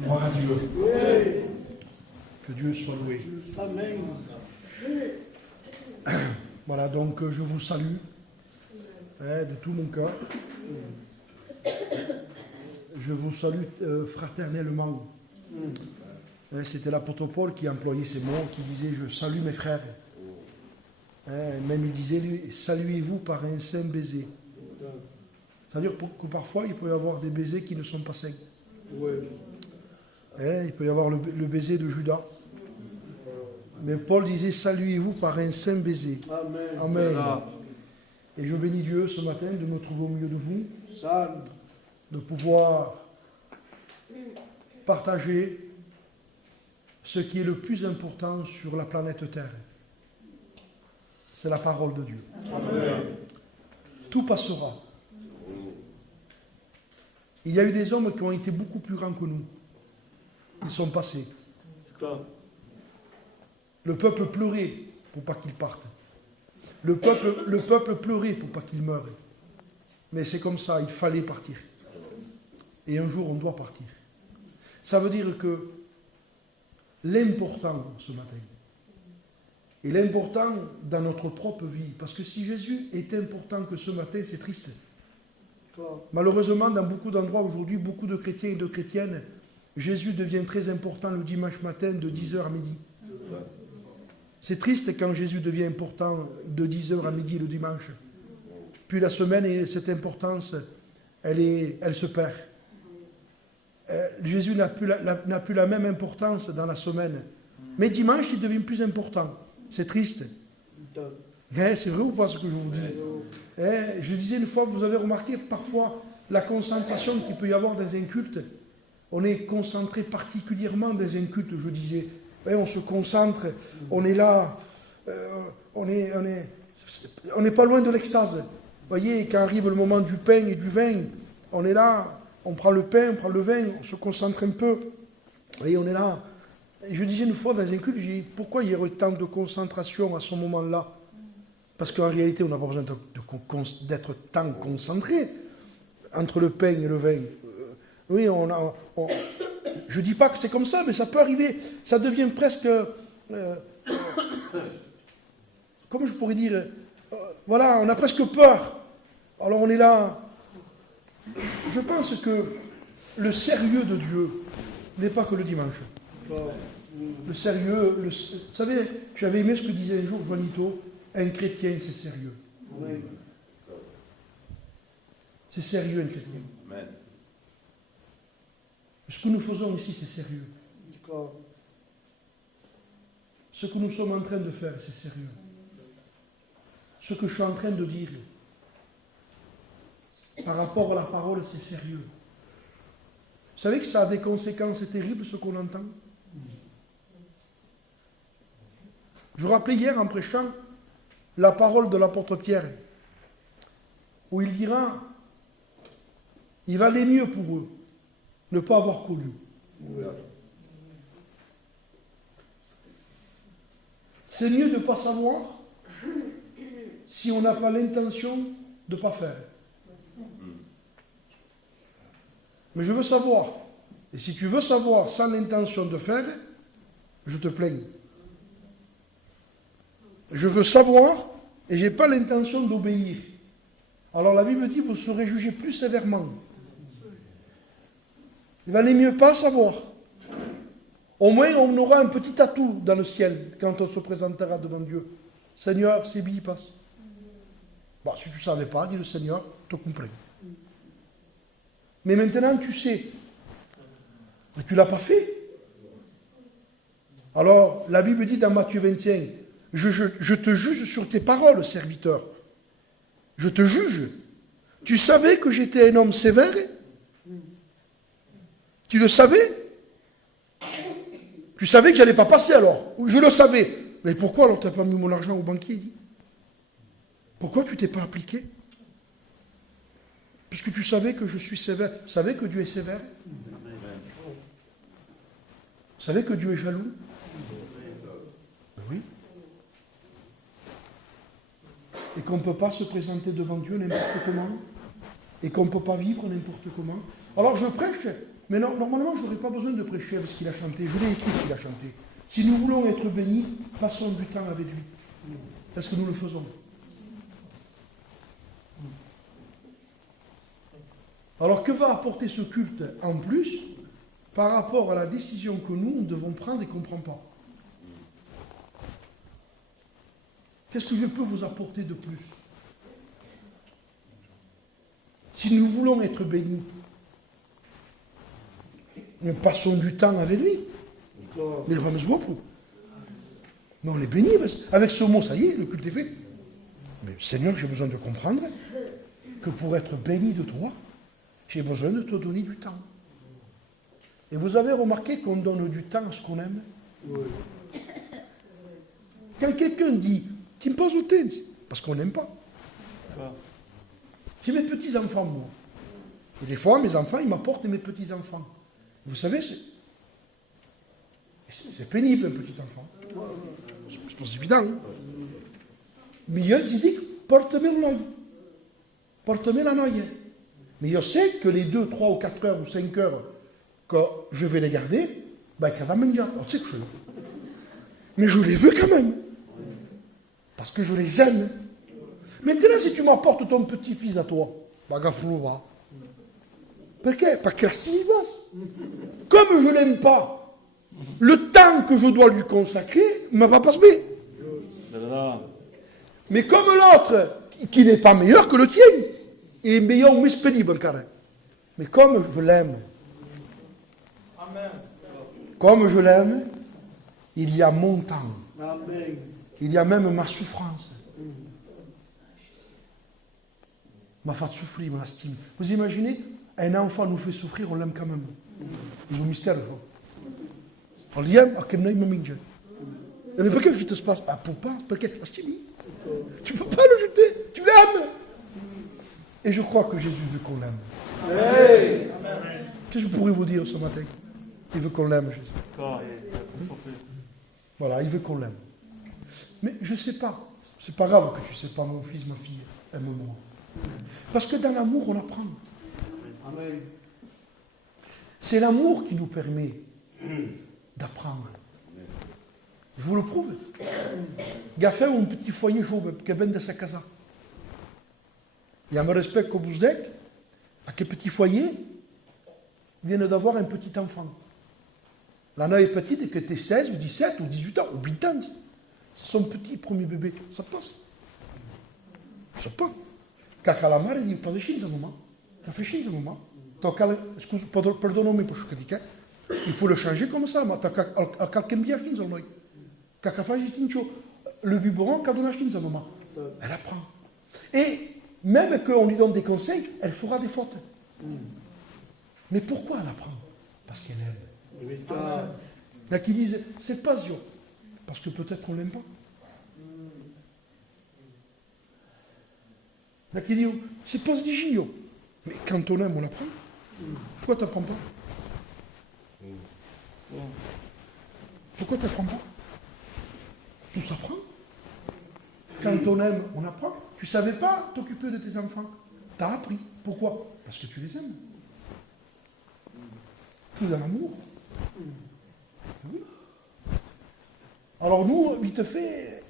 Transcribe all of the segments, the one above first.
Gloire à Dieu. Que Dieu soit loué. Amen. Voilà, donc je vous salue de tout mon cœur. Je vous salue fraternellement. C'était l'apôtre Paul qui employait ces mots, qui disait « Je salue mes frères ». Même il disait lui, « Saluez-vous par un saint baiser ». C'est-à-dire que parfois il peut y avoir des baisers qui ne sont pas saints. Il peut y avoir le baiser de Judas. Mais Paul disait « Saluez-vous par un saint baiser ». Amen. Amen. Et je bénis Dieu ce matin de me trouver au milieu de vous, de pouvoir partager ce qui est le plus important sur la planète Terre. C'est la parole de Dieu. Amen. Tout passera. Il y a eu des hommes qui ont été beaucoup plus grands que nous. Ils sont passés. Le peuple pleurait pour pas qu'ils partent. Le peuple pleurait pour pas qu'ils meurent. Mais c'est comme ça, il fallait partir. Et un jour, on doit partir. Ça veut dire que l'important ce matin, et l'important dans notre propre vie, parce que si Jésus est important que ce matin, c'est triste. Malheureusement, dans beaucoup d'endroits aujourd'hui, beaucoup de chrétiens et de chrétiennes, Jésus devient très important le dimanche matin de 10h à midi. C'est triste quand Jésus devient important de 10h à midi le dimanche. Puis la semaine, cette importance, elle se perd. Jésus n'a plus la même importance dans la semaine. Mais dimanche, il devient plus important. C'est triste. C'est vrai ou pas ce que je vous dis? Je disais une fois, vous avez remarqué parfois la concentration qu'il peut y avoir dans un culte. On est concentré particulièrement dans un culte, je disais. On se concentre, on est là, on n'est pas loin de l'extase. Vous voyez, quand arrive le moment du pain et du vin, on est là, on prend le pain, on prend le vin, on se concentre un peu. Vous voyez, on est là. Et je disais une fois dans un culte, j'ai dit, pourquoi il y aurait tant de concentration à ce moment-là? Parce qu'en réalité, on n'a pas besoin d'être tant concentré entre le pain et le vin. Oui, je ne dis pas que c'est comme ça, mais ça peut arriver. Ça devient presque... comment je pourrais dire voilà, on a presque peur. Alors on est là. Je pense que le sérieux de Dieu n'est pas que le dimanche. Le sérieux... vous savez, j'avais aimé ce que disait un jour Juanito, un chrétien, c'est sérieux. C'est sérieux, un chrétien. Amen. Ce que nous faisons ici, c'est sérieux. Ce que nous sommes en train de faire, c'est sérieux. Ce que je suis en train de dire, par rapport à la parole, c'est sérieux. Vous savez que ça a des conséquences terribles, ce qu'on entend. Je rappelais hier en prêchant la parole de l'apôtre Pierre, où il dira, il valait mieux pour eux ne pas avoir connu. C'est mieux de ne pas savoir si on n'a pas l'intention de ne pas faire. Mais je veux savoir. Et si tu veux savoir sans l'intention de faire, je te plains. Je veux savoir et je n'ai pas l'intention d'obéir. Alors la Bible dit, vous serez jugés plus sévèrement. Il valait mieux pas savoir. Au moins, on aura un petit atout dans le ciel quand on se présentera devant Dieu. Seigneur, c'est bien, passe. Bon, si tu ne savais pas, dit le Seigneur, te comprends. Mais maintenant, tu sais. Et tu ne l'as pas fait. Alors, la Bible dit dans Matthieu 25, je te juge sur tes paroles, serviteur. Je te juge. Tu savais que j'étais un homme sévère? Tu le savais? Tu savais que je n'allais pas passer alors? Je le savais. Mais pourquoi alors tu n'as pas mis mon argent au banquier? Il dit. Pourquoi tu ne t'es pas appliqué? Puisque tu savais que je suis sévère. Vous savez que Dieu est sévère? Vous savez que Dieu est jaloux? Ben oui. Et qu'on ne peut pas se présenter devant Dieu n'importe comment? et qu'on ne peut pas vivre n'importe comment. Alors je prêche, mais non, normalement je n'aurais pas besoin de prêcher avec ce qu'il a chanté. Je l'ai écrit ce qu'il a chanté. Si nous voulons être bénis, passons du temps avec lui. Est-ce que nous le faisons? Alors que va apporter ce culte en plus par rapport à la décision que nous devons prendre et qu'on ne prend pas? Qu'est-ce que je peux vous apporter de plus? Si nous voulons être bénis, nous passons du temps avec lui. Mais on est bénis. Avec ce mot, ça y est, le culte est fait. Mais Seigneur, j'ai besoin de comprendre que pour être béni de toi, j'ai besoin de te donner du temps. Et vous avez remarqué qu'on donne du temps à ce qu'on aime? Oui. Quand quelqu'un dit, tu me poses au temps, parce qu'on n'aime pas. J'ai mes petits-enfants, moi. Et des fois, mes enfants, ils m'apportent mes petits-enfants. Vous savez, c'est pénible, un petit-enfant. C'est pas évident. Hein? Mais il dit, porte-moi le noyau. Porte-moi la noyau. Mais je sais que les 2, 3 ou 4 heures ou 5 heures que je vais les garder, ben, qu'elle va me dire, on sait que je suis là. Mais je les veux quand même. Parce que je les aime. Maintenant, si tu m'apportes ton petit-fils à toi, ben, gaffe-le va. Pourquoi? Parce que si il passe. Comme je ne l'aime pas, le temps que je dois lui consacrer ne va pas se mettre. Mais comme l'autre, qui n'est pas meilleur que le tien, est meilleur ou plus pénible, carré. Mais comme je l'aime, comme je l'aime, il y a mon temps. Amen. Il y a même ma souffrance. Ma fait souffrir, ma estime. Vous imaginez, un enfant nous fait souffrir, on l'aime quand même. C'est un mystère, genre. On l'aime, à quel moment il me mais pourquoi je te passe? Ah, pour pas, pourquoi? Estime. Tu ne peux pas le jeter, tu l'aimes. Et je crois que Jésus veut qu'on l'aime. Hey. Qu'est-ce que je pourrais vous dire ce matin? Il veut qu'on l'aime, Jésus. Voilà, il veut qu'on l'aime. Mais je ne sais pas. C'est pas grave que tu ne sais pas, mon fils, ma fille, aime-moi. Parce que dans l'amour, on apprend. C'est l'amour qui nous permet d'apprendre. Je vous le prouve. Gaffe un petit foyer jove qui vient de sa casa. Il y a un respect qu'au Bouzdec, à quel petit foyer vient d'avoir un petit enfant. L'année est petite et que tu es 16 ou 17 ou 18 ans ou 20 ans. C'est son petit premier bébé. Ça passe. Ça passe. Quand la mère dit, pas de chine, ça maman. Ça fait chine, ça maman. Donc, pardonnez-moi pour ce que je dis. Il faut le changer comme ça. Quelqu'un bien chine, ça maman. Quand elle fait le biberon, quand on a chine, ça maman. Elle apprend. Et même qu'on lui donne des conseils, elle fera des fautes. Mais pourquoi elle apprend? Parce qu'elle aime. Il y a qui disent, c'est pas Zio. Parce que peut-être on ne l'aime pas. Il y a qui disent, c'est pas Zio. Mais quand on aime, on apprend. Pourquoi tu n'apprends pas? Pourquoi tu n'apprends pas? Tout s'apprend. Quand on aime, on apprend. Tu ne savais pas t'occuper de tes enfants. Tu as appris. Pourquoi? Parce que tu les aimes. Tout dans l'amour. Oui. Alors nous, vite fait,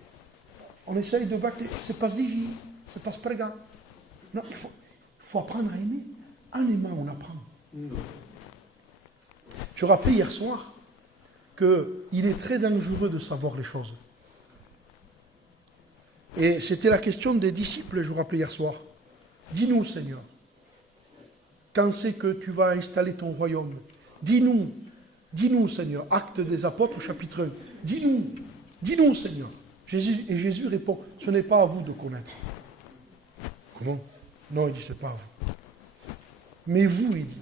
on essaye de battre. C'est pas Zigi, c'est pas Sprega. Non, il faut apprendre à aimer. En aimant, on apprend. Je rappelais hier soir qu'il est très dangereux de savoir les choses. Et c'était la question des disciples, je vous rappelais hier soir. Dis-nous, Seigneur, quand c'est que tu vas installer ton royaume? Dis-nous, Seigneur. Actes des Apôtres, chapitre 1. Dis-nous, Seigneur. Jésus répond, ce n'est pas à vous de connaître. Comment? Non, il dit, c'est pas à vous. Mais vous, il dit,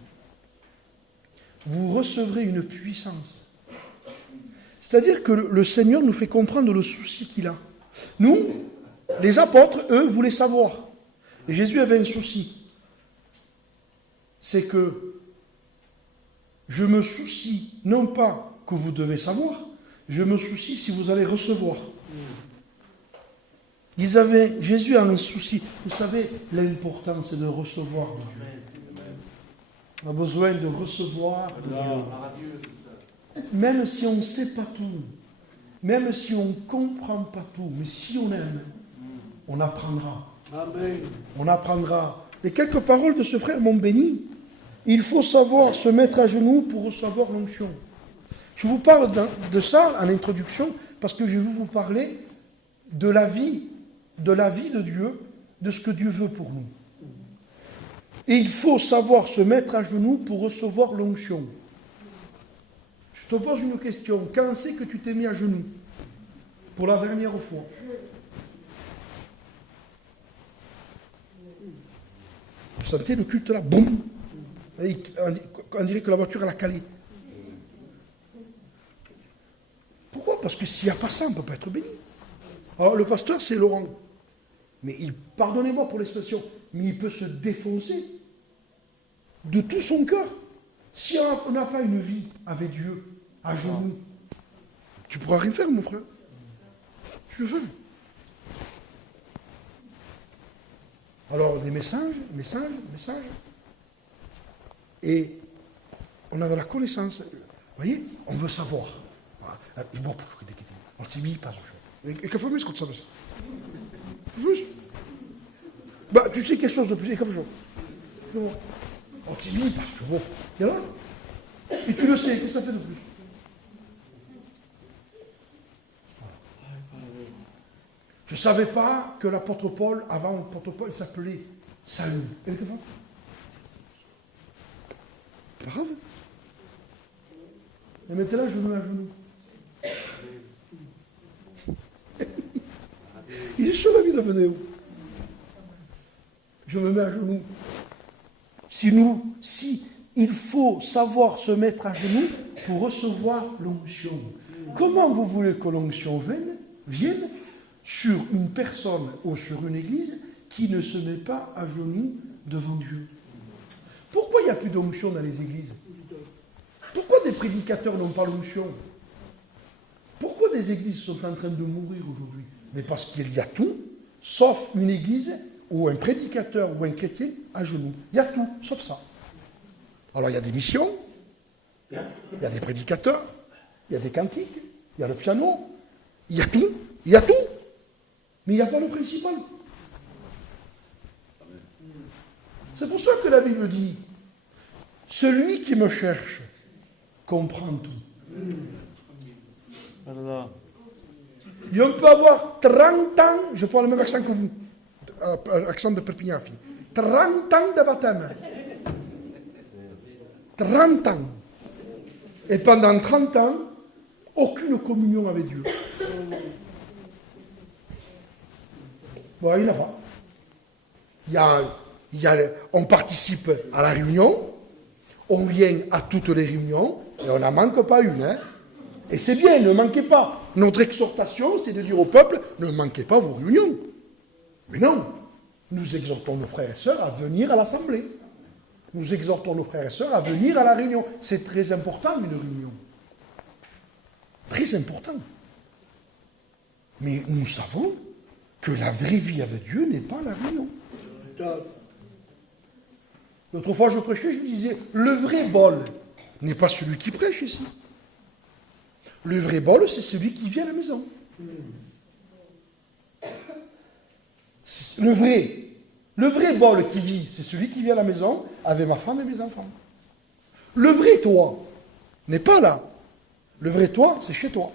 vous recevrez une puissance. C'est-à-dire que le Seigneur nous fait comprendre le souci qu'il a. Nous, les apôtres, eux, voulaient savoir. Et Jésus avait un souci. C'est que je me soucie, non pas que vous devez savoir, je me soucie si vous allez recevoir. Jésus a un souci. Vous savez, l'important, c'est de recevoir de Dieu. On a besoin de recevoir de Dieu. Même si on ne sait pas tout, même si on ne comprend pas tout, mais si on aime, on apprendra. Amen. On apprendra. Et quelques paroles de ce frère m'ont béni. Il faut savoir se mettre à genoux pour recevoir l'onction. Je vous parle de ça en introduction parce que je vais vous parler de la vie de Dieu, de ce que Dieu veut pour nous. Et il faut savoir se mettre à genoux pour recevoir l'onction. Je te pose une question. Quand c'est que tu t'es mis à genoux pour la dernière fois? Vous sentez le culte là, boum. On dirait que la voiture elle a calé. Pourquoi? Parce que s'il n'y a pas ça, on ne peut pas être béni. Alors le pasteur c'est Laurent. Mais pardonnez-moi pour l'expression, mais il peut se défoncer de tout son cœur. Si on n'a pas une vie avec Dieu, à genoux, tu ne pourras rien faire, mon frère. Tu le fais. Alors, des messages. Et on a de la connaissance. Vous voyez, on veut savoir. On s'y met pas. Et que fait-on quand ça bah, tu sais quelque chose de plus. Et que fait-on? On s'y met parce que bon. Et là, et tu le sais, qu'est-ce que ça fait de plus? Je ne savais pas que l'apôtre Paul, avant l'apôtre Paul, il s'appelait Saül. Et que fait-on? Pas grave. Et maintenant, je me mets à genoux. Il est chaud la vie d'Aveneo. Je me mets à genoux. Si il faut savoir se mettre à genoux pour recevoir l'onction. Comment vous voulez que l'onction vienne sur une personne ou sur une église qui ne se met pas à genoux devant Dieu? Pourquoi il n'y a plus d'onction dans les églises? Pourquoi des prédicateurs n'ont pas l'onction? Pourquoi des églises sont en train de mourir aujourd'hui? Mais parce qu'il y a tout, sauf une église ou un prédicateur ou un chrétien à genoux. Il y a tout, sauf ça. Alors il y a des missions, il y a des prédicateurs, il y a des cantiques, il y a le piano, il y a tout, mais il n'y a pas le principal. C'est pour ça que la Bible dit, celui qui me cherche comprend tout. Et on peut avoir 30 ans, je prends le même accent que vous, accent de Perpignan, 30 ans de baptême. 30 ans. Et pendant 30 ans, aucune communion avec Dieu. Bon, il n'y en a pas. On participe à la réunion, on vient à toutes les réunions, et on n'en manque pas une. Hein. Et c'est bien, ne manquez pas. Notre exhortation, c'est de dire au peuple, ne manquez pas vos réunions. Mais non, nous exhortons nos frères et sœurs à venir à l'assemblée. Nous exhortons nos frères et sœurs à venir à la réunion. C'est très important, une réunion. Très important. Mais nous savons que la vraie vie avec Dieu n'est pas la réunion. L'autre fois, je prêchais, je me disais, le vrai bol n'est pas celui qui prêche ici. Le vrai bol, c'est celui qui vit à la maison. Le vrai bol qui vit, c'est celui qui vit à la maison avec ma femme et mes enfants. Le vrai toi n'est pas là. Le vrai toi, c'est chez toi.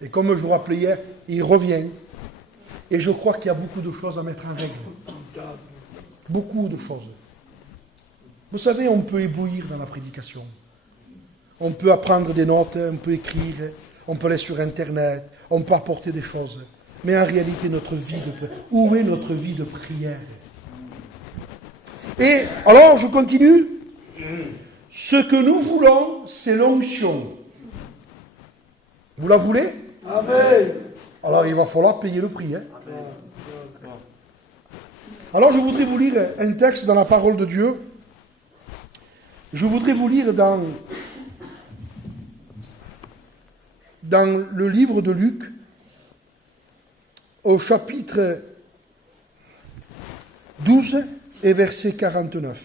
Et comme je vous rappelais hier, il revient. Et je crois qu'il y a beaucoup de choses à mettre en règle. Beaucoup de choses. Vous savez, on peut éblouir dans la prédication. On peut apprendre des notes, on peut écrire, on peut aller sur Internet, on peut apporter des choses. Mais en réalité, où est notre vie de prière? Et alors, je continue. Ce que nous voulons, c'est l'onction. Vous la voulez? Amen. Alors, il va falloir payer le prix. Hein. Alors, je voudrais vous lire un texte dans la parole de Dieu. Je voudrais vous lire dans dans le livre de Luc, au chapitre 12 et verset 49.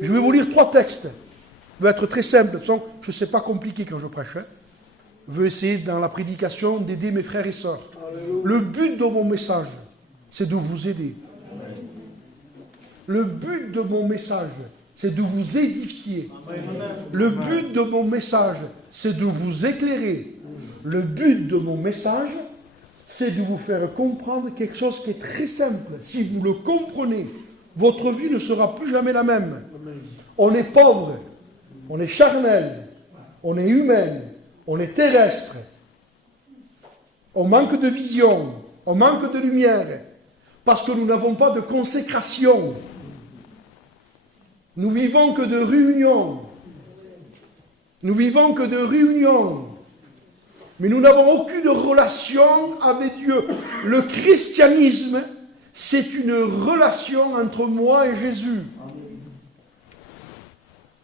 Je vais vous lire 3 textes. Je vais être très simple. De toute façon, je ne sais pas compliqué quand je prêche. Je veux essayer dans la prédication d'aider mes frères et sœurs. Le but de mon message, c'est de vous aider. Le but de mon message, c'est de vous édifier. Le but de mon message, c'est de vous éclairer. Le but de mon message, c'est de vous faire comprendre quelque chose qui est très simple. Si vous le comprenez, votre vie ne sera plus jamais la même. On est pauvre, on est charnel, on est humain, on est terrestre. On manque de vision, on manque de lumière, parce que nous n'avons pas de consécration. Nous vivons que de réunions. Nous vivons que de réunions. Mais nous n'avons aucune relation avec Dieu. Le christianisme, c'est une relation entre moi et Jésus.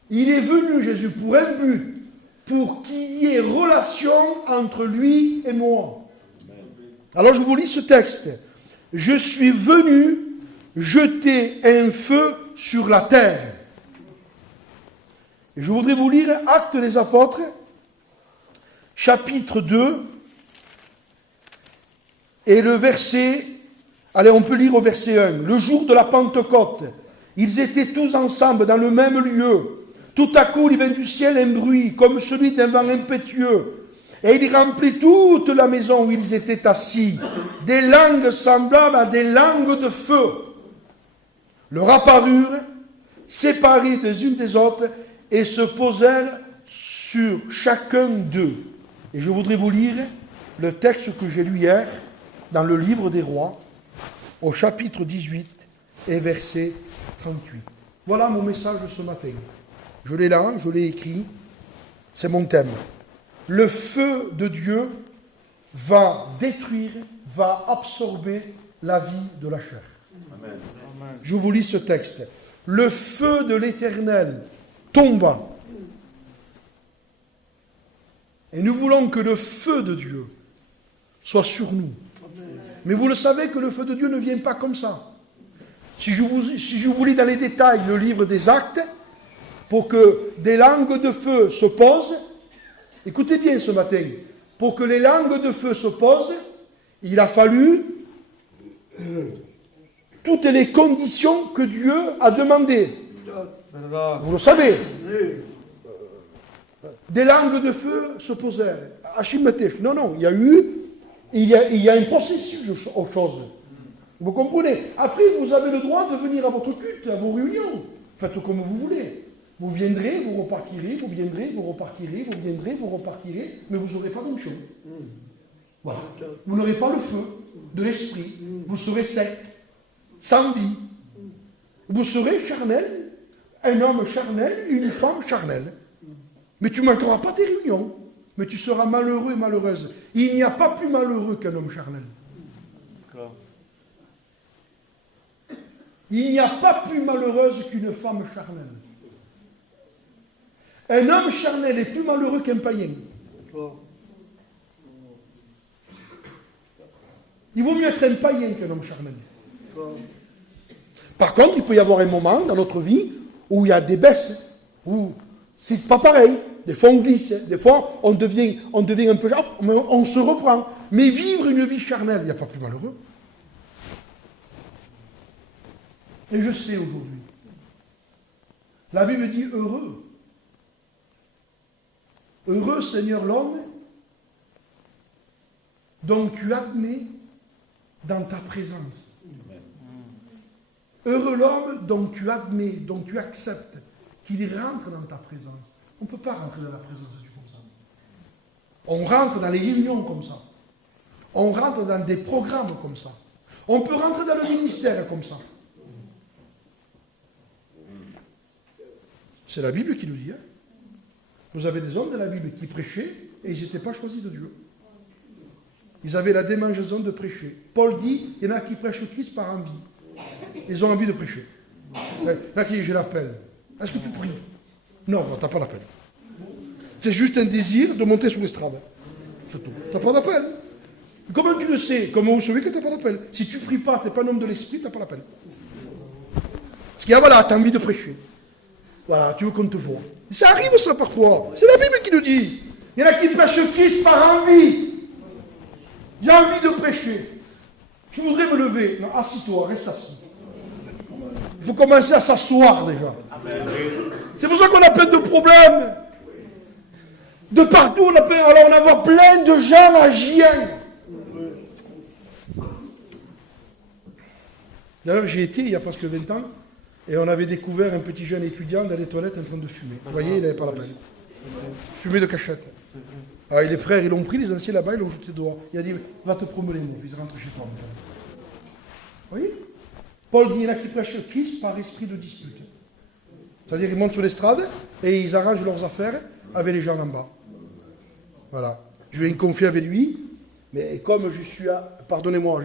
Il est venu, Jésus, pour un but, pour qu'il y ait relation entre lui et moi. Alors je vous lis ce texte. Je suis venu jeter un feu sur la terre. Et je voudrais vous lire Actes des Apôtres, chapitre 2, et le verset, allez, on peut lire au verset 1. Le jour de la Pentecôte, ils étaient tous ensemble dans le même lieu. Tout à coup, il vint du ciel un bruit, comme celui d'un vent impétueux, et il remplit toute la maison où ils étaient assis. Des langues semblables à des langues de feu leur apparurent, séparées les unes des autres, et se posèrent sur chacun d'eux. Et je voudrais vous lire le texte que j'ai lu hier dans le livre des Rois, au chapitre 18 et verset 38. Voilà mon message de ce matin. Je l'ai là, je l'ai écrit, c'est mon thème. Le feu de Dieu va détruire, va absorber la vie de la chair. Amen. Je vous lis ce texte. Le feu de l'Éternel tomba. Et nous voulons que le feu de Dieu soit sur nous. Mais vous le savez que le feu de Dieu ne vient pas comme ça. Si je vous lis dans les détails le livre des Actes, pour que des langues de feu se posent, écoutez bien ce matin, pour que les langues de feu se posent, il a fallu toutes les conditions que Dieu a demandées. Vous le savez. Des langues de feu se posèrent. Non, il y a un processus aux choses. Vous comprenez? Après, vous avez le droit de venir à votre culte, à vos réunions. Faites comme vous voulez. Vous viendrez, vous repartirez, vous viendrez, vous repartirez, vous viendrez, vous repartirez, mais vous n'aurez pas d'onction. Voilà. Vous n'aurez pas le feu de l'esprit. Vous serez sec, sans vie. Vous serez charnel, un homme charnel, une femme charnelle. Mais tu ne manqueras pas tes réunions. Mais tu seras malheureux et malheureuse. Il n'y a pas plus malheureux qu'un homme charnel. Il n'y a pas plus malheureuse qu'une femme charnelle. Un homme charnel est plus malheureux qu'un païen. Il vaut mieux être un païen qu'un homme charnel. Par contre, il peut y avoir un moment dans notre vie où il y a des baisses, où c'est pas pareil. Des fois on glisse, des fois on devient un peu... on se reprend. Mais vivre une vie charnelle, il n'y a pas plus malheureux. Et je sais aujourd'hui, la Bible dit heureux. Heureux, Seigneur, l'homme dont tu admets dans ta présence. Heureux l'homme dont tu admets, dont tu acceptes qu'il rentre dans ta présence. On ne peut pas rentrer dans la présence de Dieu comme ça. On rentre dans les réunions comme ça. On rentre dans des programmes comme ça. On peut rentrer dans le ministère comme ça. C'est la Bible qui nous dit. Hein. Vous avez des hommes de la Bible qui prêchaient et ils n'étaient pas choisis de Dieu. Ils avaient la démangeaison de prêcher. Paul dit, il y en a qui prêchent Christ par envie. Ils ont envie de prêcher. Là, qui j'ai l'appel. Est-ce que tu pries? Non, tu n'as pas l'appel. C'est juste un désir de monter sur l'estrade. C'est tout. Tu n'as pas d'appel. Comment tu le sais? Comment vous savez que tu n'as pas d'appel? Si tu ne pries pas, tu n'es pas un homme de l'esprit, tu n'as pas l'appel. Parce qu'il y a, voilà, tu as envie de prêcher. Voilà, tu veux qu'on te voie. Ça arrive ça parfois. C'est la Bible qui nous dit. Il y en a qui prêchent Christ par envie. J'ai envie de prêcher. Je voudrais me lever. Non, assis-toi, reste assis. Il faut commencer à s'asseoir déjà. C'est pour ça qu'on a plein de problèmes. De partout, on a voit plein de gens à Gien. D'ailleurs, j'y étais il y a presque 20 ans, et on avait découvert un petit jeune étudiant dans les toilettes en train de fumer. Vous voyez, il n'avait pas la peine. Fumer de cachette. Alors, les frères, ils l'ont pris, les anciens là-bas, ils l'ont jeté dehors. Il a dit, va te promener, mon fils, rentre chez toi. Vous voyez? Paul dit, il y en a qui prêchent le Christ par esprit de dispute. C'est-à-dire, ils montent sur l'estrade, et ils arrangent leurs affaires avec les gens en bas. Voilà. Je vais me confier avec lui, mais comme je suis à... Pardonnez-moi,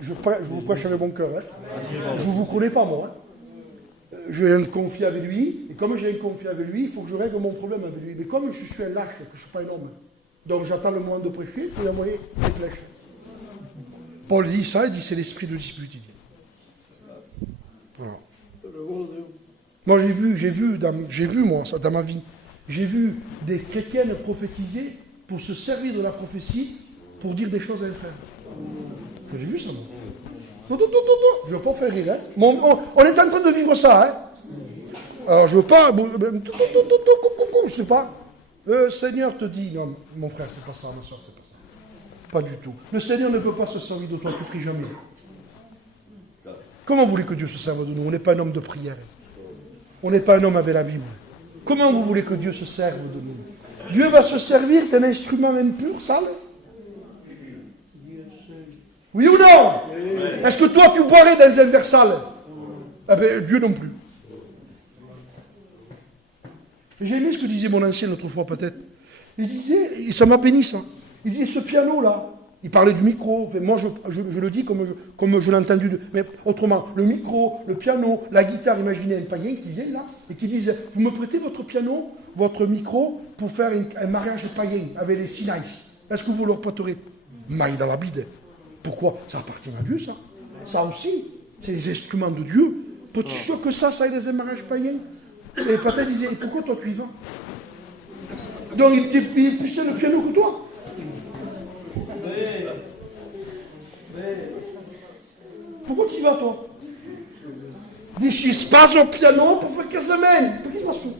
je vous prêche avec mon cœur. Hein. Je ne vous connais pas, moi. Hein. Je vais me confier avec lui, et comme je vais me confier avec lui, il faut que je règle mon problème avec lui. Mais comme je suis un lâche, que je ne suis pas un homme, donc j'attends le moment de prêcher pour y envoyer des flèches. Paul dit ça, il dit c'est l'esprit de dispute. Il dit. Voilà. Moi j'ai vu moi ça dans ma vie. J'ai vu des chrétiennes prophétiser pour se servir de la prophétie pour dire des choses à un frère. J'ai vu ça, moi. Je ne veux pas faire rire. Hein. On est en train de vivre ça. Hein. Alors, je ne veux pas... Je ne sais pas. Le Seigneur te dit... Non, mon frère, c'est pas ça, ma soeur, c'est pas ça. Pas du tout. Le Seigneur ne peut pas se servir de toi, tu pries jamais. Comment vous voulez que Dieu se serve de nous? On n'est pas un homme de prière. On n'est pas un homme avec la Bible. Comment vous voulez que Dieu se serve de nous? Dieu va se servir d'un instrument impur, sale? Oui ou non? Est-ce que toi tu boirais dans un verre sale? Eh bien, Dieu non plus. J'ai aimé ce que disait mon ancien l'autre fois peut-être. Il disait, et ça m'a béni ça, il disait ce piano-là, il parlait du micro, enfin, moi je le dis comme je l'ai entendu, mais autrement, le micro, le piano, la guitare, imaginez un païen qui vient là, et qui disait, vous me prêtez votre piano, votre micro, pour faire un mariage païen avec les Sinaïs. Est-ce que vous leur prêterez? Maille dans la bide. Pourquoi? Ça appartient à Dieu, ça. Ça aussi, c'est les instruments de Dieu. Peux-tu sûr que ça aille dans un mariage païen? Et peut-être disait, et pourquoi toi tu y vas? Donc il est plus le piano que toi. Pourquoi tu y vas, toi? Dis, je suis pas au piano pour faire 15 semaines. Pourquoi tu vas tout?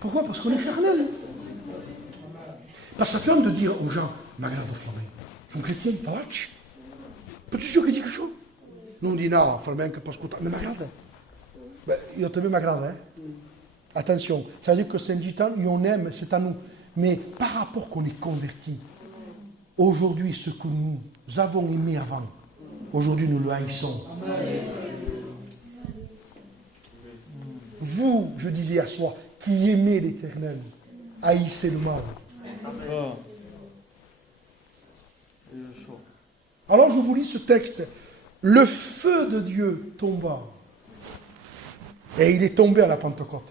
Pourquoi? Parce qu'on est charnel. Parce que ça fait de dire aux gens, Magrado flamenco, sont chrétiens, falach. Peux-tu sûr qu'il dit quelque chose? Nous on dit non, flamenco, parce que... Mais Magrado. Ben, il te met Magrado, hein. Attention, ça veut dire que Saint-Gitan, on aime, c'est à nous. Mais par rapport qu'on est convertis, aujourd'hui, ce que nous avons aimé avant, aujourd'hui nous le haïssons. Vous, je disais hier soir, qui aimez l'Éternel, haïssez le mal. Alors je vous lis ce texte. Le feu de Dieu tomba. Et il est tombé à la Pentecôte.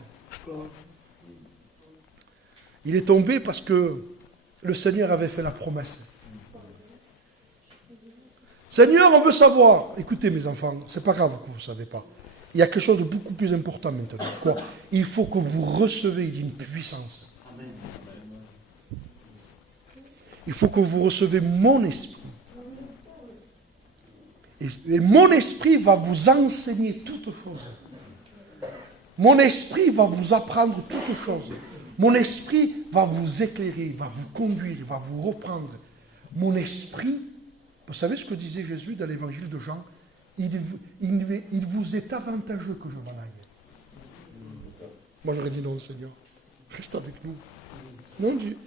Il est tombé parce que le Seigneur avait fait la promesse. Seigneur, on veut savoir. Écoutez mes enfants, c'est pas grave que vous ne savez pas. Il y a quelque chose de beaucoup plus important maintenant. Quoi? Il faut que vous recevez une puissance. Il faut que vous recevez mon esprit. Et mon esprit va vous enseigner toutes choses. Mon esprit va vous apprendre toutes choses. Mon esprit va vous éclairer, va vous conduire, va vous reprendre. Mon esprit, vous savez ce que disait Jésus dans l'évangile de Jean? Il vous est avantageux que je m'en aille. Moi j'aurais dit non, Seigneur, reste avec nous. Mon Dieu,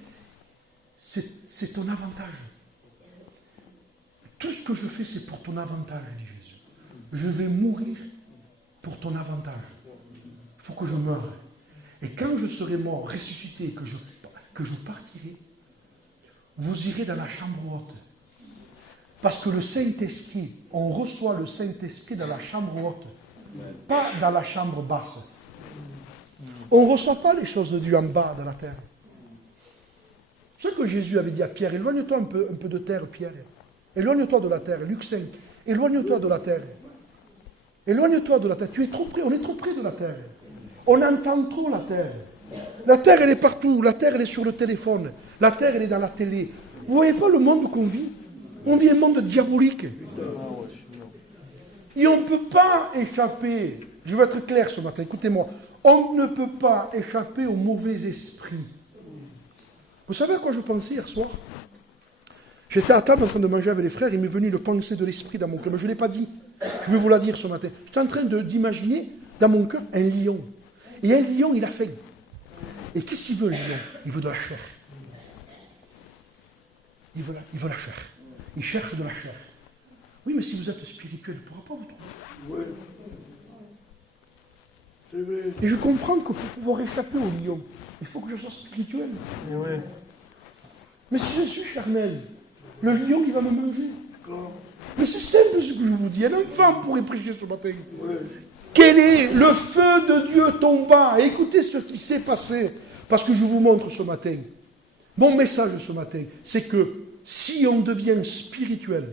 c'est ton avantage. Tout ce que je fais, c'est pour ton avantage, dit Jésus. Je vais mourir pour ton avantage. Il faut que je meure. Et quand je serai mort, ressuscité, que je partirai, vous irez dans la chambre haute. Parce que le Saint-Esprit, on reçoit le Saint-Esprit dans la chambre haute, pas dans la chambre basse. On ne reçoit pas les choses de Dieu en bas de la terre. C'est ce que Jésus avait dit à Pierre, éloigne-toi un peu de terre, Pierre. Éloigne-toi de la terre, Luc 5. Éloigne-toi de la terre. Éloigne-toi de la terre. Tu es trop près, on est trop près de la terre. On entend trop la terre. La terre, elle est partout. La terre, elle est sur le téléphone. La terre, elle est dans la télé. Vous ne voyez pas le monde qu'on vit? On vit un monde diabolique. Et on ne peut pas échapper. Je vais être clair ce matin, écoutez-moi. On ne peut pas échapper au mauvais esprit. Vous savez à quoi je pensais hier soir? J'étais à table en train de manger avec les frères, il m'est venu une pensée de l'esprit dans mon cœur, mais je ne l'ai pas dit. Je vais vous la dire ce matin. J'étais en train d'imaginer dans mon cœur un lion. Et un lion, il a faim. Et qu'est-ce qu'il veut, le lion? Il veut de la chair. Il veut la chair. Il cherche de la chair. Oui, mais si vous êtes spirituel, il ne pourra pas vous trouver. Ouais. Et je comprends que pour pouvoir échapper au lion, il faut que je sois spirituel. Ouais. Mais si je suis charnel, le lion, il va me manger. Mais c'est simple ce que je vous dis. Un enfant pourrait prêcher ce matin. Ouais. Quel est le feu de Dieu tomba? Écoutez ce qui s'est passé. Parce que je vous montre ce matin. Mon message ce matin, c'est que si on devient spirituel,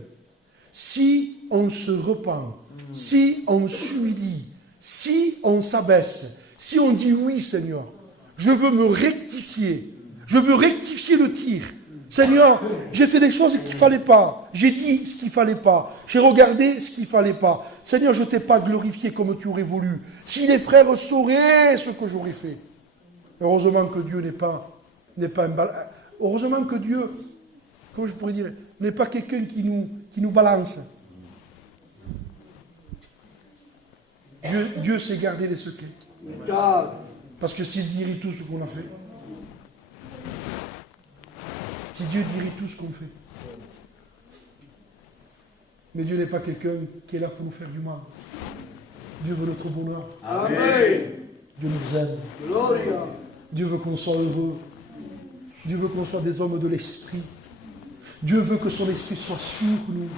si on se repent, si on s'humilie, si on s'abaisse, si on dit oui Seigneur, je veux me rectifier, je veux rectifier le tir. Seigneur, j'ai fait des choses qu'il ne fallait pas, j'ai dit ce qu'il ne fallait pas, j'ai regardé ce qu'il ne fallait pas. Seigneur, je ne t'ai pas glorifié comme tu aurais voulu. Si les frères sauraient ce que j'aurais fait. Heureusement que Dieu n'est pas heureusement que Dieu, comment je pourrais dire, n'est pas quelqu'un qui nous balance. Dieu sait garder les secrets. Parce que s'il dirait tout ce qu'on a fait, si Dieu dirait tout ce qu'on fait, mais Dieu n'est pas quelqu'un qui est là pour nous faire du mal. Dieu veut notre bonheur. Amen. Dieu nous aime. Gloria. Dieu veut qu'on soit heureux. Dieu veut qu'on soit des hommes de l'esprit. Dieu veut que son esprit soit sur nous.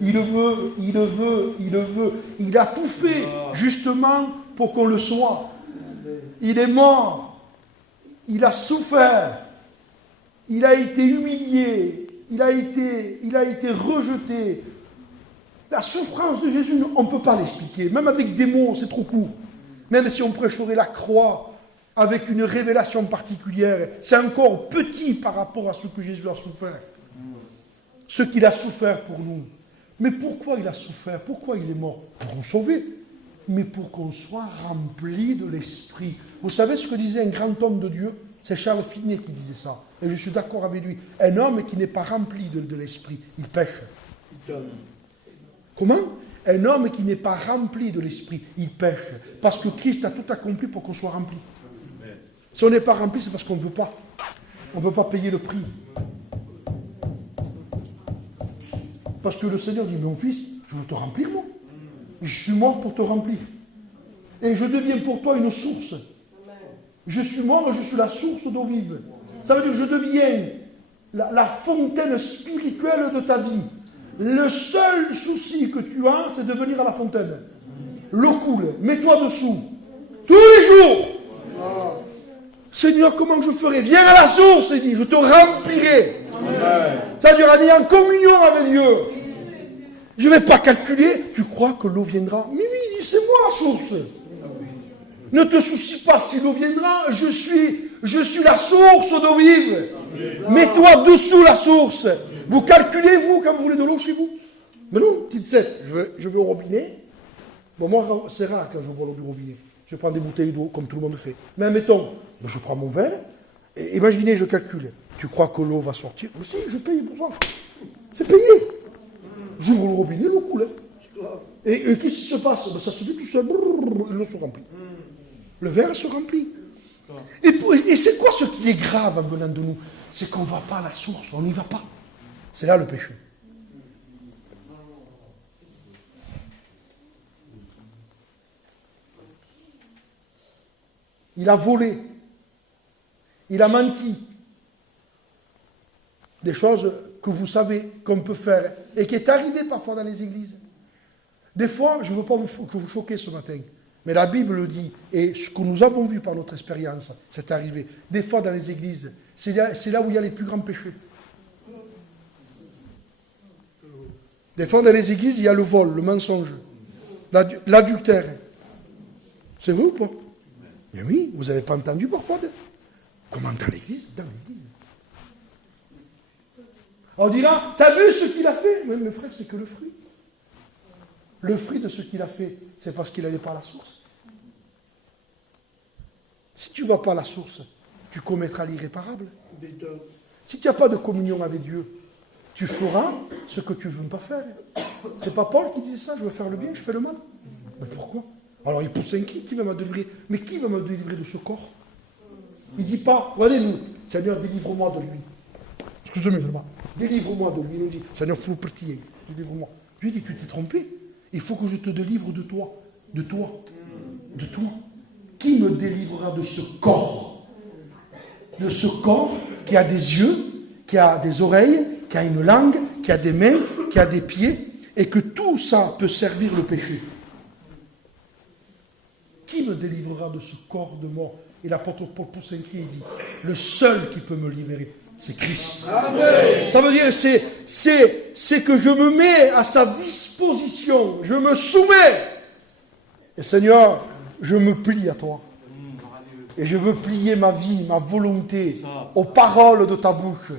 Il le veut, il le veut, il le veut. Il a tout fait justement pour qu'on le soit. Il est mort. Il a souffert. Il a été humilié. Il a été rejeté. La souffrance de Jésus, on ne peut pas l'expliquer. Même avec des mots, c'est trop court. Même si on prêcherait la croix avec une révélation particulière, c'est encore petit par rapport à ce que Jésus a souffert. Ce qu'il a souffert pour nous. Mais pourquoi il a souffert? Pourquoi il est mort? Pour nous sauver. Mais pour qu'on soit rempli de l'esprit. Vous savez ce que disait un grand homme de Dieu? C'est Charles Finet qui disait ça. Et je suis d'accord avec lui. Un homme qui n'est pas rempli de l'esprit, il pêche. Comment? Un homme qui n'est pas rempli de l'esprit, il pêche. Parce que Christ a tout accompli pour qu'on soit rempli. Si on n'est pas rempli, c'est parce qu'on ne veut pas. On ne veut pas payer le prix. Parce que le Seigneur dit, mon fils, je veux te remplir, moi. Je suis mort pour te remplir. Et je deviens pour toi une source. Je suis mort et je suis la source d'eau vive. Ça veut dire que je deviens la fontaine spirituelle de ta vie. Le seul souci que tu as, c'est de venir à la fontaine. L'eau coule. Mets-toi dessous. Tous les jours. Seigneur, comment je ferai? Viens à la source, il dit, je te remplirai. C'est-à-dire en ayant communion avec Dieu. Je ne vais pas calculer. Tu crois que l'eau viendra? Mais oui, c'est moi la source. Ne te soucie pas si l'eau viendra. Je suis la source d'eau vive. Mets-toi dessous la source. Vous calculez, vous, quand vous voulez de l'eau chez vous? Mais non, petite 7, je vais au robinet. Bon, moi, c'est rare quand je bois l'eau du robinet. Je prends des bouteilles d'eau, comme tout le monde fait. Mais admettons, je prends mon verre, et imaginez, je calcule. Tu crois que l'eau va sortir? Mais si, je paye pour ça. C'est payé. J'ouvre le robinet, l'eau coule. Et qu'est-ce qui se passe? Ça se fait tout seul. L'eau se remplit. Le verre se remplit. Et c'est quoi ce qui est grave en venant de nous? C'est qu'on ne va pas à la source, on n'y va pas. C'est là le péché. Il a volé. Il a menti. Des choses que vous savez qu'on peut faire et qui est arrivé parfois dans les églises. Des fois, je ne veux pas vous choquer ce matin, Mais la Bible le dit, et ce que nous avons vu par notre expérience, c'est arrivé. Des fois dans les églises, c'est là où il y a les plus grands péchés. Des fois dans les églises, il y a le vol, le mensonge, l'adultère. C'est vrai ou pas? Mais oui, vous n'avez pas entendu parfois. Comment dans l'église? Dans l'église. On dira, t'as vu ce qu'il a fait? Mais frère, c'est que le fruit. Le fruit de ce qu'il a fait, c'est parce qu'il n'allait pas à la source. Si tu ne vas pas à la source, tu commettras l'irréparable. Si tu n'as pas de communion avec Dieu, tu feras ce que tu ne veux pas faire. C'est pas Paul qui disait ça, je veux faire le bien, je fais le mal. Mais pourquoi? Alors il pousse un qui va me délivrer? Mais qui va me délivrer de ce corps? Il ne dit pas, regardez-nous, Seigneur, délivre-moi de lui. Excusez-moi, délivre-moi de lui. Il nous dit, Seigneur, il faut prier, délivre-moi. Lui dit, tu t'es trompé. Il faut que je te délivre de toi. De toi. De toi. Qui me délivrera de ce corps? De ce corps qui a des yeux, qui a des oreilles, qui a une langue, qui a des mains, qui a des pieds, et que tout ça peut servir le péché. Qui me délivrera de ce corps de mort? Et l'apôtre Paul pousse un cri et dit, le seul qui peut me libérer, c'est Christ. Amen. Ça veut dire, c'est que je me mets à sa disposition, je me soumets. Et Seigneur, je me plie à toi. Et je veux plier ma vie, ma volonté aux paroles de ta bouche.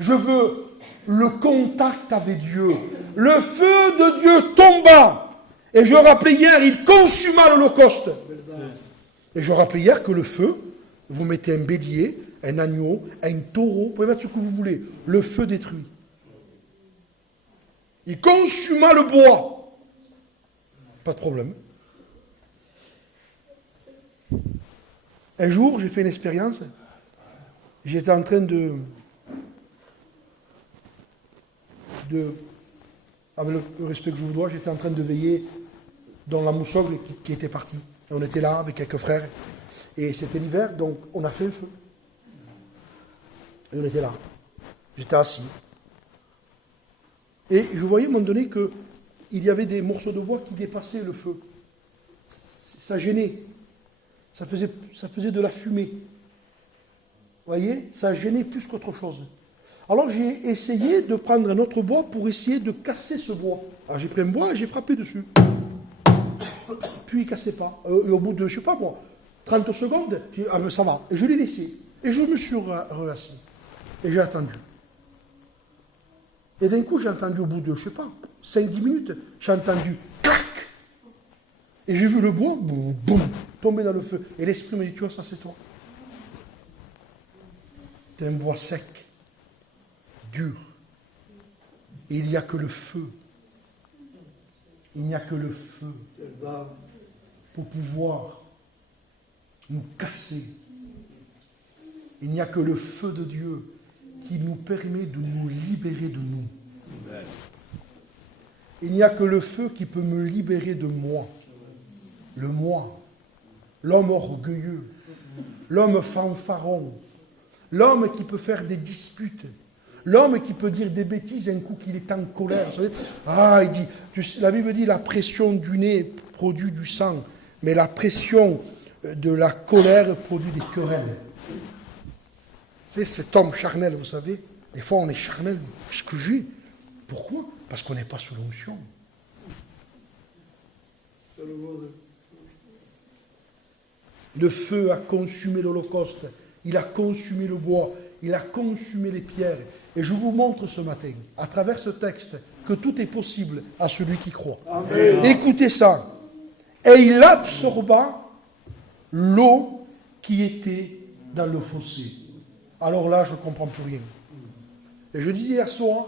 Je veux le contact avec Dieu. Le feu de Dieu tomba. Et je rappelais hier, il consuma l'Holocauste. Et je rappelais hier que le feu, vous mettez un bélier, un agneau, un taureau, vous pouvez mettre ce que vous voulez. Le feu détruit. Il consuma le bois. Pas de problème. Un jour, j'ai fait une expérience. J'étais en train avec le respect que je vous dois, j'étais en train de veiller dans la moussogle qui était partie. Et on était là avec quelques frères. Et c'était l'hiver, donc on a fait un feu. Et on était là. J'étais assis. Et je voyais à un moment donné qu'il y avait des morceaux de bois qui dépassaient le feu. Ça gênait. Ça faisait de la fumée. Vous voyez? Ça gênait plus qu'autre chose. Alors j'ai essayé de prendre un autre bois pour essayer de casser ce bois. Alors j'ai pris un bois et j'ai frappé dessus. Puis il ne cassait pas. Et au bout de, je ne sais pas moi, 30 secondes, j'ai dit, ah ben ça va. Et je l'ai laissé. Et je me suis assis. Et j'ai attendu. Et d'un coup, j'ai entendu au bout de, je ne sais pas, 5-10 minutes, j'ai entendu clac. Et j'ai vu le bois, boum, boum, tomber dans le feu. Et l'esprit me dit, tu vois, ça c'est toi. C'est un bois sec, dur. Et il n'y a que le feu. Il n'y a que le feu pour pouvoir nous casser. Il n'y a que le feu de Dieu qui nous permet de nous libérer de nous. Il n'y a que le feu qui peut me libérer de moi. Le moi, l'homme orgueilleux, l'homme fanfaron, l'homme qui peut faire des disputes, l'homme qui peut dire des bêtises un coup qu'il est en colère. Vous savez, il dit, la Bible dit la pression du nez produit du sang, mais la pression de la colère produit des querelles. C'est cet homme charnel, vous savez, des fois on est charnel, ce que j'ai. Pourquoi? Parce qu'on n'est pas sous l'onction. Le feu a consumé l'Holocauste, il a consumé le bois, il a consumé les pierres. Et je vous montre ce matin, à travers ce texte, que tout est possible à celui qui croit. Amen. Écoutez ça. Et il absorba l'eau qui était dans le fossé. Alors là, je ne comprends plus rien. Et je disais hier soir,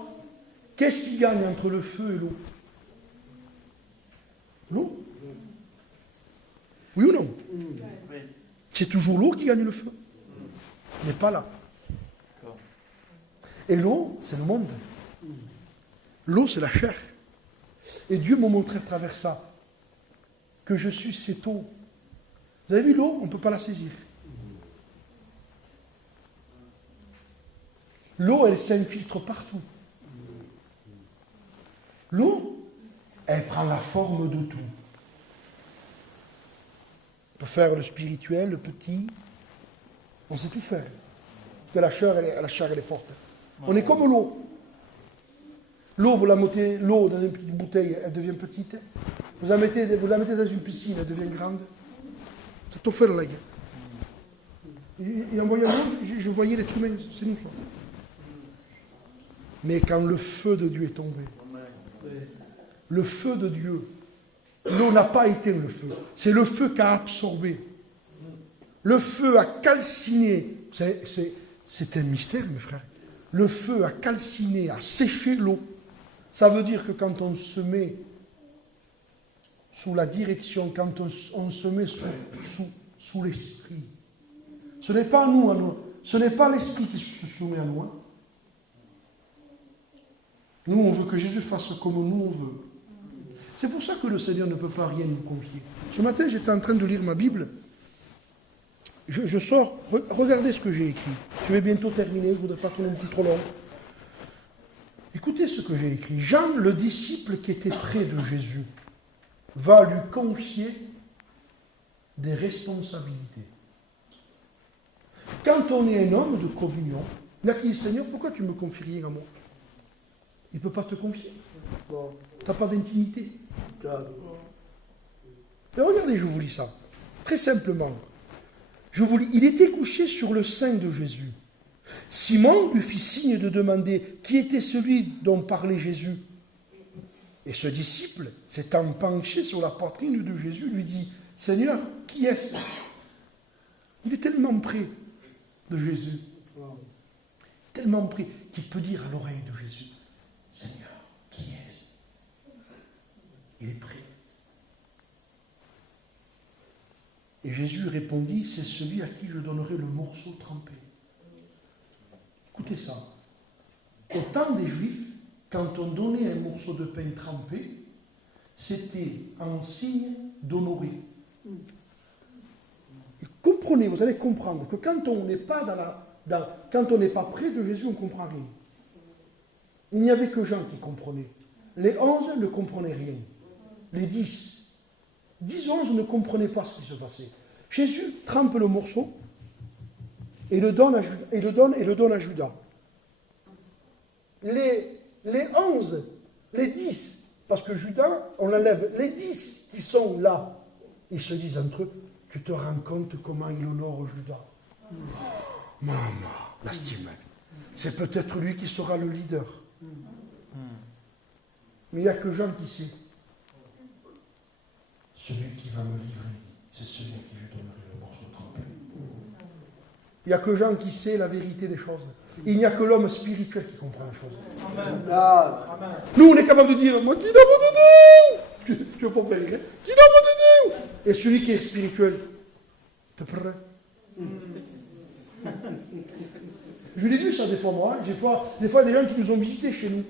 qu'est-ce qui gagne entre le feu et l'eau? L'eau? Oui ou non? C'est toujours l'eau qui gagne le feu. Mais pas là. Et l'eau, c'est le monde. L'eau, c'est la chair. Et Dieu m'a montré à travers ça que je suis cette eau. Vous avez vu l'eau? On ne peut pas la saisir. L'eau, elle s'infiltre partout. L'eau, elle prend la forme de tout. peut faire le spirituel, le petit. On sait tout faire. Parce que la chair, elle est forte. On est comme l'eau. L'eau, vous la mettez dans une petite bouteille, elle devient petite. Vous la mettez dans une piscine, elle devient grande. C'est tout fait, là, les gars. Et en voyant l'eau, je voyais l'être humain, c'est une fois. Mais quand le feu de Dieu est tombé, le feu de Dieu, l'eau n'a pas éteint le feu. C'est le feu qui a absorbé. Le feu a calciné. C'est un mystère, mes frères. Le feu a calciné, a séché l'eau. Ça veut dire que quand on se met sous la direction, quand on se met sous l'esprit, ce n'est pas nous à nous. Ce n'est pas l'esprit qui se soumet à nous. Nous, on veut que Jésus fasse comme nous, on veut. C'est pour ça que le Seigneur ne peut pas rien nous confier. Ce matin, j'étais en train de lire ma Bible. Je sors, regardez ce que j'ai écrit. Je vais bientôt terminer, je ne voudrais pas tourner trop long. Écoutez ce que j'ai écrit. Jean, le disciple qui était près de Jésus, va lui confier des responsabilités. Quand on est un homme de communion, il y a qui dit, Seigneur, pourquoi tu me confies rien à moi? Il ne peut pas te confier. Tu n'as pas d'intimité. Mais regardez, je vous lis ça. Très simplement. Je vous lis. Il était couché sur le sein de Jésus. Simon lui fit signe de demander qui était celui dont parlait Jésus. Et ce disciple, s'étant penché sur la poitrine de Jésus, lui dit, Seigneur, qui est-ce? Il est tellement près de Jésus. Tellement près qu'il peut dire à l'oreille de Jésus, Seigneur, qui est-ce? Il est prêt. Et Jésus répondit, c'est celui à qui je donnerai le morceau trempé. Écoutez ça. Au temps des Juifs, quand on donnait un morceau de pain trempé, c'était un signe d'honorer. Et comprenez, vous allez comprendre que quand on n'est pas quand on n'est pas près de Jésus, on ne comprend rien. Il n'y avait que Jean qui comprenait. Les 11 ne comprenaient rien. Les 10, 11 ne comprenaient pas ce qui se passait. Jésus trempe le morceau et le donne à Judas. Les 11, les 10, parce que Judas, on l'enlève, les 10 qui sont là, ils se disent entre eux, tu te rends compte comment il honore Judas? Maman, l'estime. C'est peut-être lui qui sera le leader. Mais il n'y a que Jean qui sait. Celui qui va me livrer, c'est celui à qui je donnerai le morceau trempé. Il n'y a que Jean qui sait la vérité des choses. Il n'y a que l'homme spirituel qui comprend les choses. Amen. Nous, on est capable de dire, moi, qui n'a pas de Dieu? Tu veux pas faire rire? Qui n'a pas de Dieu? Et celui qui est spirituel, t'es prêt? Je l'ai vu ça des fois, moi. Des fois, des gens qui nous ont visités chez nous.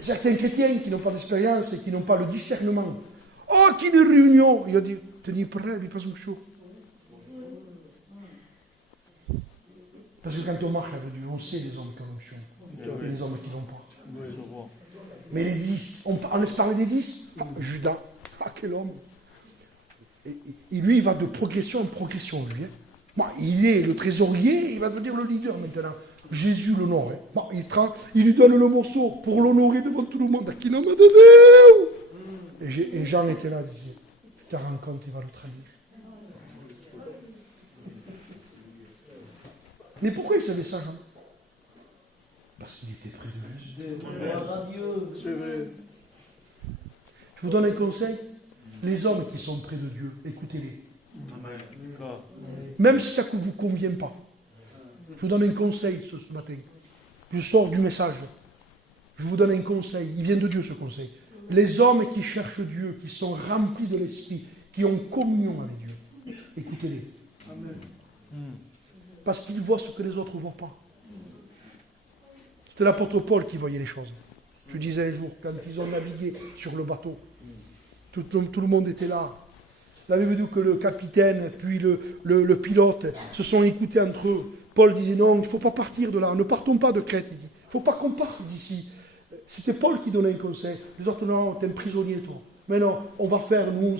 Certains chrétiens qui n'ont pas d'expérience et qui n'ont pas le discernement. Oh, qui de réunion! Il a dit, tenez prêt, mais pas un chaud. Parce que quand on marche avec Dieu, on sait les hommes qui ont l'onction et les hommes qui n'ont pas. Mais les 10, on laisse parler des 10. Judas, quel homme! Et lui, il va de progression en progression, lui. Il est le trésorier, il va devenir le leader maintenant. Jésus l'honore. Il lui donne le morceau pour l'honorer devant tout le monde. Qui n'a pas de Dieu? Et Jean était là, il disait, tu te rends compte, il va le trahir. Mais pourquoi il savait ça, Jean? Parce qu'il était près de Jésus. C'est vrai. Je vous donne un conseil. Les hommes qui sont près de Dieu, écoutez-les. Même si ça ne vous convient pas. Je vous donne un conseil ce matin. Je sors du message. Je vous donne un conseil. Il vient de Dieu, ce conseil. Les hommes qui cherchent Dieu, qui sont remplis de l'Esprit, qui ont communion avec Dieu, écoutez-les. Amen. Parce qu'ils voient ce que les autres ne voient pas. C'était l'apôtre Paul qui voyait les choses. Je disais un jour, quand ils ont navigué sur le bateau, tout le monde était là. Vous avez vu que le capitaine, puis le pilote se sont écoutés entre eux. Paul disait non, il ne faut pas partir de là, ne partons pas de Crète. Il dit, il ne faut pas qu'on parte d'ici. C'était Paul qui donnait un conseil. Les autres, non, t'es un prisonnier, toi. Mais non, on va faire, nous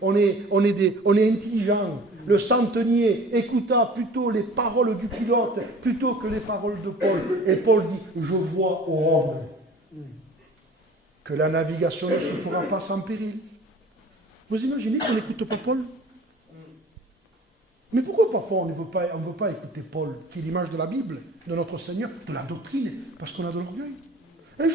on est intelligents. Le centenier écouta plutôt les paroles du pilote plutôt que les paroles de Paul. Et Paul dit, je vois aux hommes que la navigation ne se fera pas sans péril. Vous imaginez qu'on n'écoute pas Paul? Mais pourquoi parfois on ne veut pas écouter Paul, qui est l'image de la Bible, de notre Seigneur, de la doctrine, parce qu'on a de l'orgueil? Un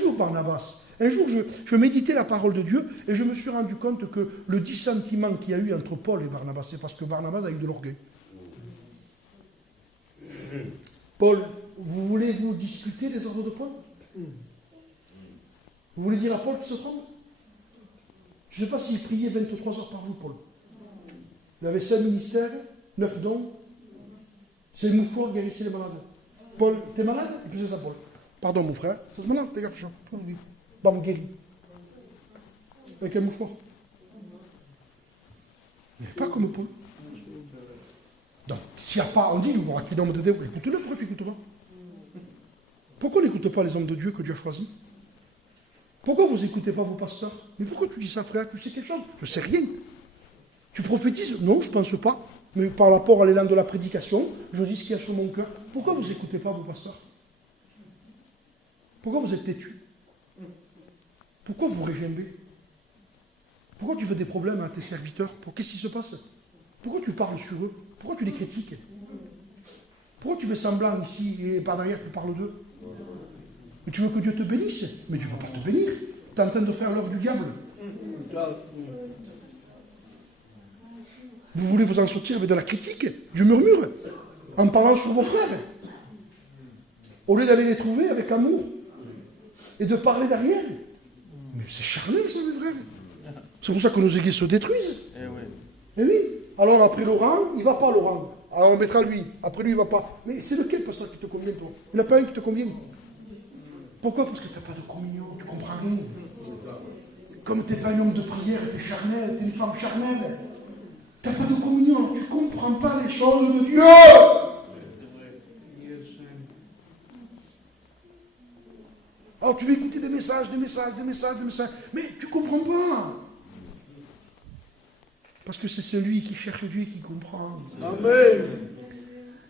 jour, je méditais la parole de Dieu et je me suis rendu compte que le dissentiment qu'il y a eu entre Paul et Barnabas, c'est parce que Barnabas a eu de l'orgueil. Paul, vous voulez vous discuter des ordres de Paul? Vous voulez dire à Paul qu'il se trompe? Je ne sais pas s'il priait 23 heures par jour, Paul. Il avait 5 ministères, 9 dons. C'est le mouchoir guérissait les malades. Paul, t'es malade? Il faisait ça, Paul. Pardon, mon frère. C'est malade, t'es gaffe, bon, guéri. Avec un mouchoir. Mais pas comme Paul. Donc, s'il n'y a pas, on dit, écoute-le, pourquoi tu n'écoutes pas? Pourquoi on n'écoute pas les hommes de Dieu que Dieu a choisis? Pourquoi vous n'écoutez pas vos pasteurs? Mais pourquoi tu dis ça, frère? Tu sais quelque chose? Je ne sais rien. Tu prophétises? Non, je ne pense pas. Mais par rapport à l'élan de la prédication, je dis ce qu'il y a sur mon cœur. Pourquoi vous n'écoutez pas vos pasteurs? Pourquoi vous êtes têtus? Pourquoi vous régimbez? Pourquoi tu fais des problèmes à tes serviteurs? Qu'est-ce qui se passe? Pourquoi tu parles sur eux? Pourquoi tu les critiques? Pourquoi tu fais semblant ici et par derrière tu parles d'eux? Mais tu veux que Dieu te bénisse? Mais Dieu ne va pas te bénir. Tu es en train de faire l'œuvre du diable. Vous voulez vous en sortir avec de la critique, du murmure, en parlant sur vos frères, au lieu d'aller les trouver avec amour et de parler derrière. Mais c'est charnel, ça, mes frères. C'est pour ça que nos églises se détruisent. Eh oui. Alors après Laurent, il ne va pas, Laurent. Alors on mettra lui. Après lui, il ne va pas. Mais c'est lequel pasteur qui te convient, toi? Il n'y en a pas un qui te convient. Pourquoi? Parce que tu n'as pas de communion, tu ne comprends rien. Comme tu n'es pas un homme de prière, tu es charnel, tu es une femme charnelle. Tu n'as pas de communion, tu ne comprends pas les choses de Dieu. Alors tu veux écouter des messages, mais tu ne comprends pas. Parce que c'est celui qui cherche Dieu qui comprend. Amen.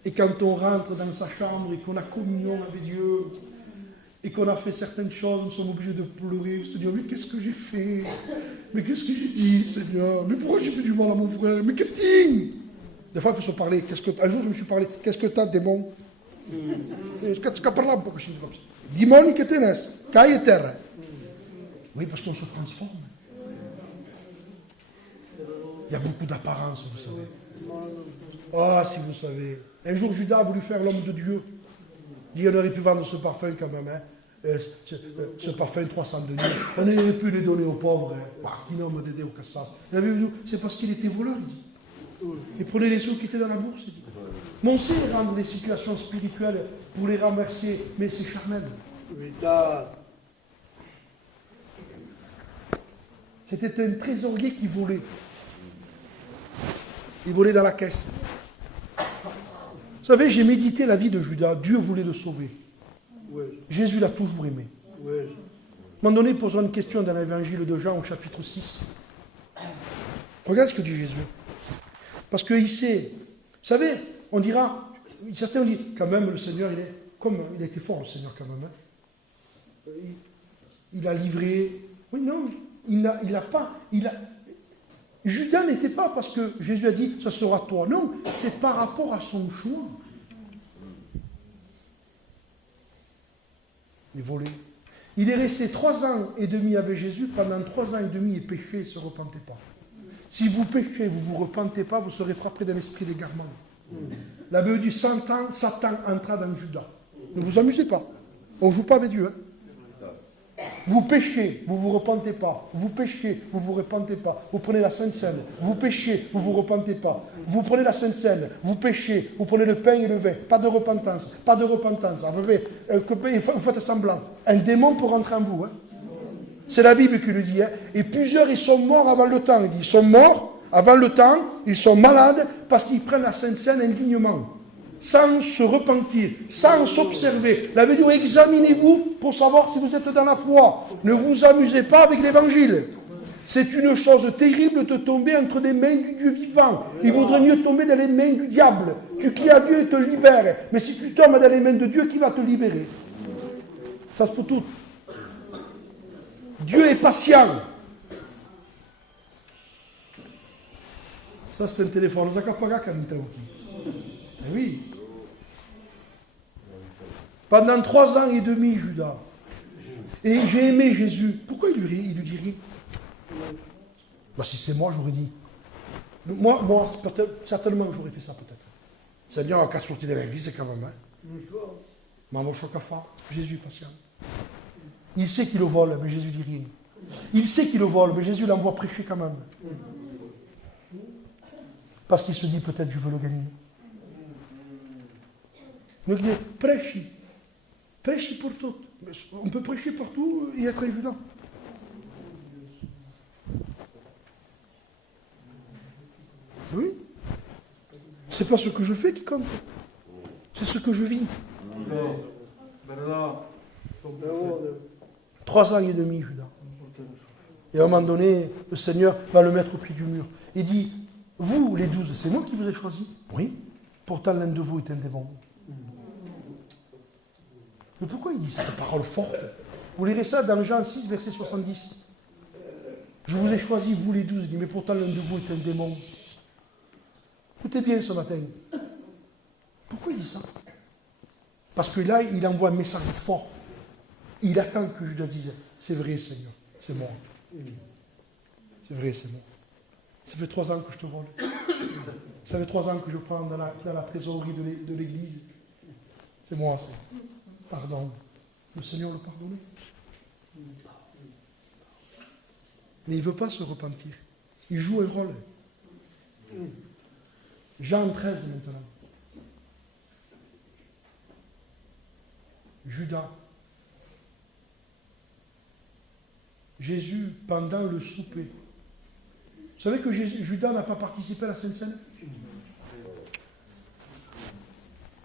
Et quand on rentre dans sa chambre et qu'on a communion avec Dieu, et qu'on a fait certaines choses, nous sommes obligés de pleurer. Seigneur, mais qu'est-ce que j'ai fait? Mais qu'est-ce que j'ai dit, Seigneur? Mais pourquoi j'ai fait du mal à mon frère? Mais qu'est-ce? Des fois, il faut se parler. Un jour, je me suis parlé. Qu'est-ce que t'as, démon? Démon, que tenez? Caille terre. Oui, parce qu'on se transforme. Il y a beaucoup d'apparence, vous savez. Ah, si vous savez. Un jour, Judas a voulu faire l'homme de Dieu. Il dit, on aurait pu vendre ce parfum quand même, hein. Ce parfum 300 deniers. On aurait pu le donner aux pauvres. Qui n'ont d'aider au Cassas. C'est parce qu'il était voleur, il dit. Il prenait les sous qui étaient dans la bourse, il dit. Mais on sait rendre les situations spirituelles pour les renverser, mais c'est charnel. C'était un trésorier qui volait. Il volait dans la caisse. Vous savez, j'ai médité la vie de Judas. Dieu voulait le sauver. Oui. Jésus l'a toujours aimé. Oui. À un moment donné, posons une question dans l'évangile de Jean au chapitre 6. Regarde ce que dit Jésus. Parce qu'il sait. Vous savez, on dira, certains disent, quand même, le Seigneur, il a été fort, le Seigneur, quand même. Hein. Il a livré. Oui, non, il n'a pas. Judas n'était pas parce que Jésus a dit, ça sera toi. Non, c'est par rapport à son choix. Il volait. Il est resté 3 ans et demi avec Jésus. Pendant 3 ans et demi, il péchait et ne se repentait pas. Si vous péchez, vous ne vous repentez pas, vous serez frappé d'un esprit d'égarement. La Bible dit, 100 ans, Satan entra dans Judas. Ne vous amusez pas. On ne joue pas avec Dieu. Hein. Vous péchez, vous ne vous repentez pas. Vous péchez, vous ne vous repentez pas. Vous prenez la Sainte Seine. Vous péchez, vous ne vous repentez pas. Vous prenez la Sainte Seine. Vous péchez, vous prenez le pain et le vin. Pas de repentance. Pas de repentance. Vous faites semblant. Un démon peut rentrer en vous. Hein. C'est la Bible qui le dit. Hein. Et plusieurs, ils sont morts avant le temps. Il dit, ils sont morts avant le temps. Ils sont malades parce qu'ils prennent la Sainte Seine indignement. Sans se repentir, sans s'observer. La Bible dit, examinez-vous pour savoir si vous êtes dans la foi. Ne vous amusez pas avec l'Évangile. C'est une chose terrible de tomber entre les mains du Dieu vivant. Il vaudrait mieux tomber dans les mains du diable. Tu cries à Dieu et te libère. Mais si tu tombes dans les mains de Dieu, qui va te libérer? Ça se fout tout. Dieu est patient. Ça, c'est un téléphone. Vous avez pas qu'à oui. Pendant 3 ans et demi, Judas. Et j'ai aimé Jésus. Pourquoi il lui dit rien? Ben, si c'est moi, j'aurais dit. Moi certainement que j'aurais fait ça peut-être. Seigneur, qu'à sortir de l'église, c'est quand même. Maman Chokafa, Jésus est patient. Il sait qu'il le vole, mais Jésus dit rien. Il sait qu'il le vole, mais Jésus l'envoie prêcher quand même. Parce qu'il se dit peut-être je veux le gagner. Donc il dit prêche. Prêche pour tout. On peut prêcher partout et être un Judas. Oui. C'est pas ce que je fais qui compte. C'est ce que je vis. 3 ans et demi, Judas. Et à un moment donné, le Seigneur va le mettre au pied du mur. Il dit, vous, les 12, c'est moi qui vous ai choisi. Oui. Pourtant, l'un de vous est un démon. Mais pourquoi il dit cette parole forte? Vous lirez ça dans Jean 6, verset 70. Je vous ai choisi, vous les 12. Il dit, mais pourtant, l'un de vous est un démon. Écoutez bien ce matin. Pourquoi il dit ça? Parce que là, il envoie un message fort. Il attend que Judas dise, c'est vrai, Seigneur, c'est moi. C'est vrai, c'est moi. Ça fait 3 ans que je te vole. Ça fait 3 ans que je prends dans la trésorerie de l'église. C'est moi, c'est. Pardon. Le Seigneur le pardonne. Mais il ne veut pas se repentir. Il joue un rôle. Jean 13 maintenant. Judas. Jésus, pendant le souper. Vous savez que Judas n'a pas participé à la Sainte Seine?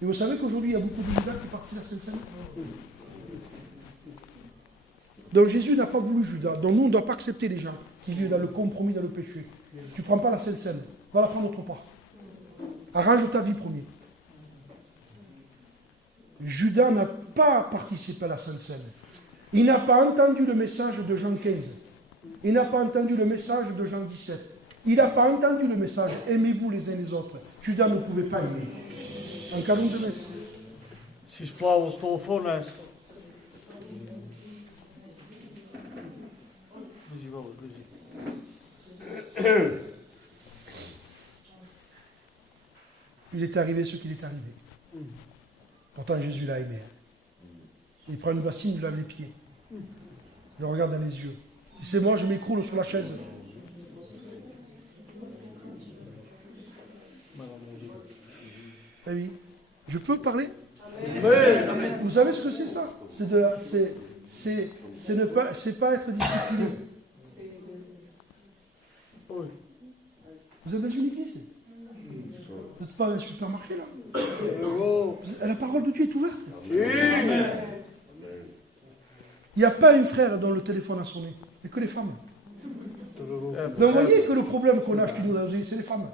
Et vous savez qu'aujourd'hui, il y a beaucoup de Judas qui participent à la Sainte Seine? Donc Jésus n'a pas voulu Judas. Donc nous, on ne doit pas accepter les gens qui vivent dans le compromis, dans le péché. Tu ne prends pas la Sainte Seine. Va la prendre autre part. Arrange ta vie premier. Judas n'a pas participé à la Sainte Seine. Il n'a pas entendu le message de Jean 15. Il n'a pas entendu le message de Jean 17. Il n'a pas entendu le message « Aimez-vous les uns les autres ». Judas ne pouvait pas aimer. Un cadeau de messe. Si splaus telefoon. Il est arrivé ce qu'il est arrivé. Pourtant Jésus l'a aimé. Il prend une bassine, il lui lave les pieds. Il le regarde dans les yeux. Si c'est moi, je m'écroule sur la chaise. Eh oui. Je peux parler? Vous savez ce que c'est ça? C'est pas être discipliné. Vous êtes dans une église? Vous n'êtes pas dans un supermarché là? La parole de Dieu est ouverte. Il n'y a pas un frère dont le téléphone a sonné. Il n'y a que les femmes. Donc vous voyez que le problème qu'on a chez nous dans nos c'est les femmes.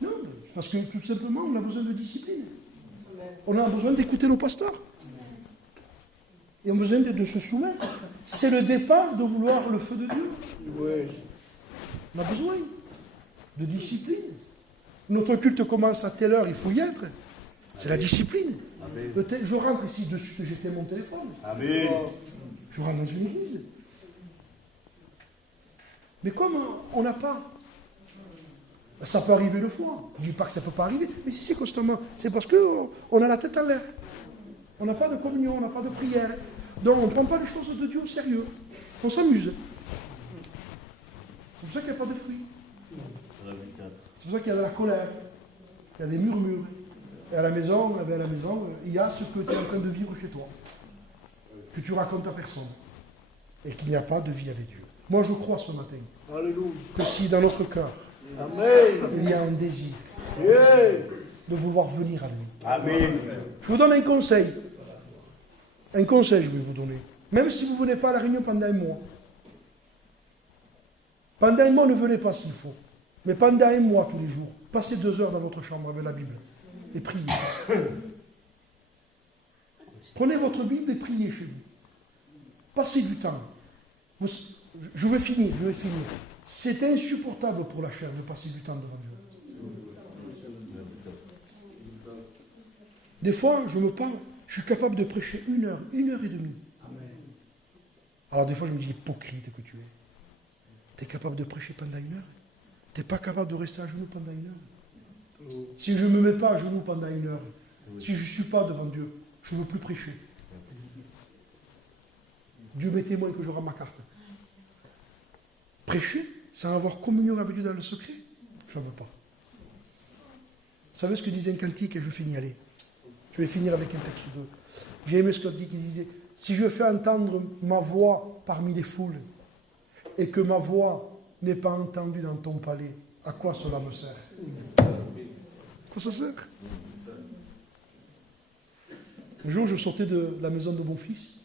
Non, parce que tout simplement, on a besoin de discipline. On a besoin d'écouter nos pasteurs. Et on a besoin de se soumettre. C'est le départ de vouloir le feu de Dieu. On a besoin de discipline. Notre culte commence à telle heure, il faut y être. C'est la discipline. Je rentre ici de suite, j'éteins mon téléphone. Amen. Je rentre dans une église. Mais comme on n'a pas, ça peut arriver une fois. Je ne dis pas que ça ne peut pas arriver, mais si c'est constamment, c'est parce qu'on a la tête en l'air. On n'a pas de communion, on n'a pas de prière. Donc on ne prend pas les choses de Dieu au sérieux. On s'amuse. C'est pour ça qu'il n'y a pas de fruits. C'est pour ça qu'il y a de la colère. Il y a des murmures. Et à la maison, il y a ce que tu es en train de vivre chez toi. Que tu racontes à personne. Et qu'il n'y a pas de vie avec Dieu. Moi je crois ce matin. Alléluia. Que si dans notre cœur, Amen. il y a un désir de vouloir venir à lui. Amen. Je vous donne un conseil. Un conseil, je vais vous donner. Même si vous ne venez pas à la réunion pendant un mois. Pendant un mois, ne venez pas s'il faut. Mais pendant un mois, tous les jours, passez 2 heures dans votre chambre avec la Bible et priez. Prenez votre Bible et priez chez vous. Passez du temps. Je vais finir. C'est insupportable pour la chair de passer du temps devant Dieu. Des fois, je me parle, je suis capable de prêcher 1 heure, 1 heure et demie. Alors des fois, je me dis, hypocrite que tu es. Tu es capable de prêcher pendant 1 heure? Tu n'es pas capable de rester à genoux pendant 1 heure? Si je ne me mets pas à genoux pendant 1 heure, si je ne suis pas devant Dieu, je ne veux plus prêcher. Dieu m'est témoin que je rends ma carte. Prêcher sans avoir communion avec Dieu dans le secret, je n'en veux pas. Vous savez ce que disait un cantique, et je finis, allez. Je vais finir avec un texte de... J'ai aimé ce cantique qui disait, si je fais entendre ma voix parmi les foules, et que ma voix n'est pas entendue dans ton palais, à quoi cela me sert? À quoi ça sert? Un jour, je sortais de la maison de mon fils,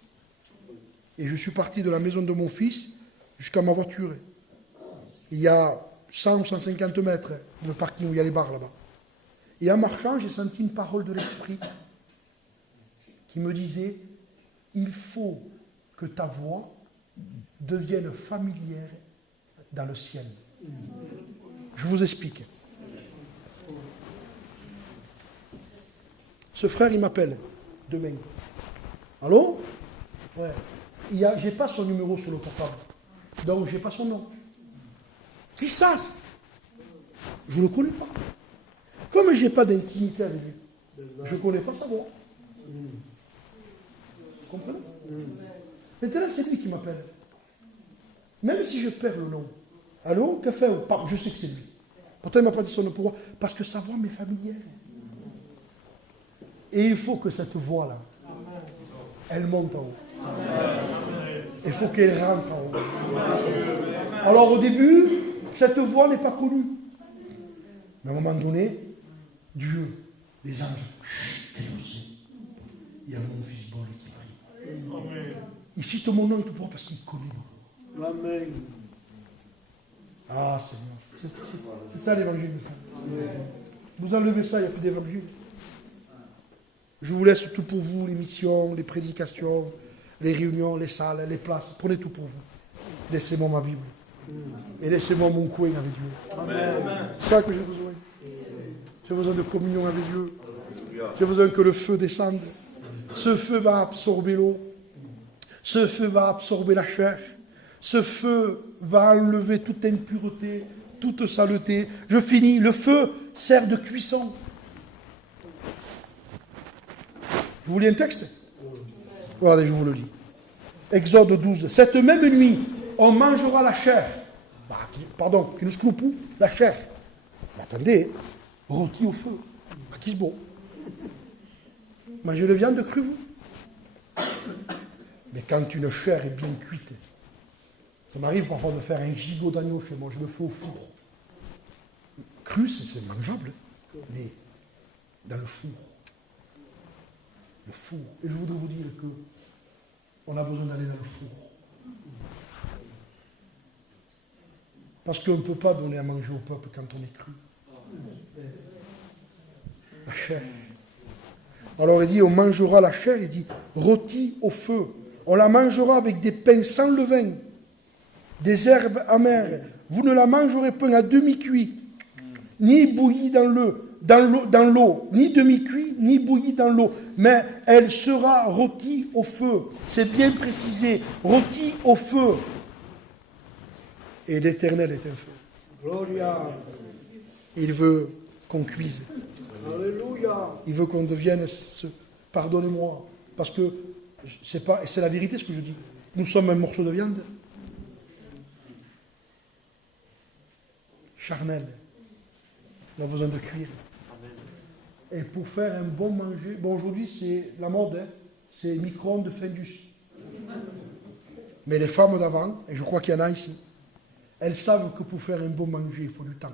et je suis parti de la maison de mon fils jusqu'à ma voiture. Il y a 100 ou 150 mètres, le parking où il y a les bars là-bas. Et en marchant, j'ai senti une parole de l'Esprit qui me disait, il faut que ta voix devienne familière dans le ciel. Je vous explique. Ce frère, il m'appelle demain. Allô? Ouais. Je n'ai pas son numéro sur le portable. Donc, je n'ai pas son nom. Qui ça? Je ne le connais pas. Comme je n'ai pas d'intimité avec lui, je ne connais pas sa voix. Vous comprenez? Maintenant, c'est lui qui m'appelle. Même si je perds le nom. Allô? Que fait? Je sais que c'est lui. Pourtant, il ne m'a pas dit son nom pour moi. Parce que sa voix m'est familière. Et il faut que cette voix-là, elle monte en haut. Il faut qu'elle rentre en haut. Alors au début, cette voix n'est pas connue. Mais à un moment donné, Dieu, les anges, chut, il y a mon fils bon qui prie. Il cite mon nom et tout pour parce qu'il connaît. Amen. Ah Seigneur, c'est ça l'évangile. Vous enlevez ça, il n'y a plus d'évangile. Je vous laisse tout pour vous, les missions, les prédications, les réunions, les salles, les places. Prenez tout pour vous. Laissez-moi ma Bible. Et laissez-moi mon coin avec Dieu. Amen. C'est ça que j'ai besoin. J'ai besoin de communion avec Dieu. J'ai besoin que le feu descende. Ce feu va absorber l'eau. Ce feu va absorber la chair. Ce feu va enlever toute impureté, toute saleté. Je finis. Le feu sert de cuisson. Vous voulez un texte? Regardez, je vous le lis. Exode 12. Cette même nuit, on mangera la chair. Qui nous scloupe la chair. Mais attendez, rôti au feu. Qui se beau. Mangez le viande crue, vous. Mais quand une chair est bien cuite, ça m'arrive parfois de faire un gigot d'agneau chez moi, je le fais au four. Cru, c'est mangeable, mais dans le four. Le four. Et je voudrais vous dire que on a besoin d'aller dans le four. Parce qu'on ne peut pas donner à manger au peuple quand on est cru. La chair. Alors il dit, on mangera la chair, il dit, rôtie au feu. On la mangera avec des pains sans levain, des herbes amères. Vous ne la mangerez pas à demi-cuit, ni bouillie dans l'eau, ni demi-cuit, ni bouillie dans l'eau. Mais elle sera rôtie au feu. C'est bien précisé, rôtie au feu. Et l'Éternel est un feu. Gloria. Il veut qu'on cuise. Alléluia. Il veut qu'on devienne, pardonnez-moi, parce que c'est la vérité ce que je dis. Nous sommes un morceau de viande. Charnel. On a besoin de cuire. Et pour faire un bon manger, bon aujourd'hui c'est la mode, hein, c'est micro-ondes Findus. Mais les femmes d'avant, et je crois qu'il y en a ici, elles savent que pour faire un bon manger, il faut du temps.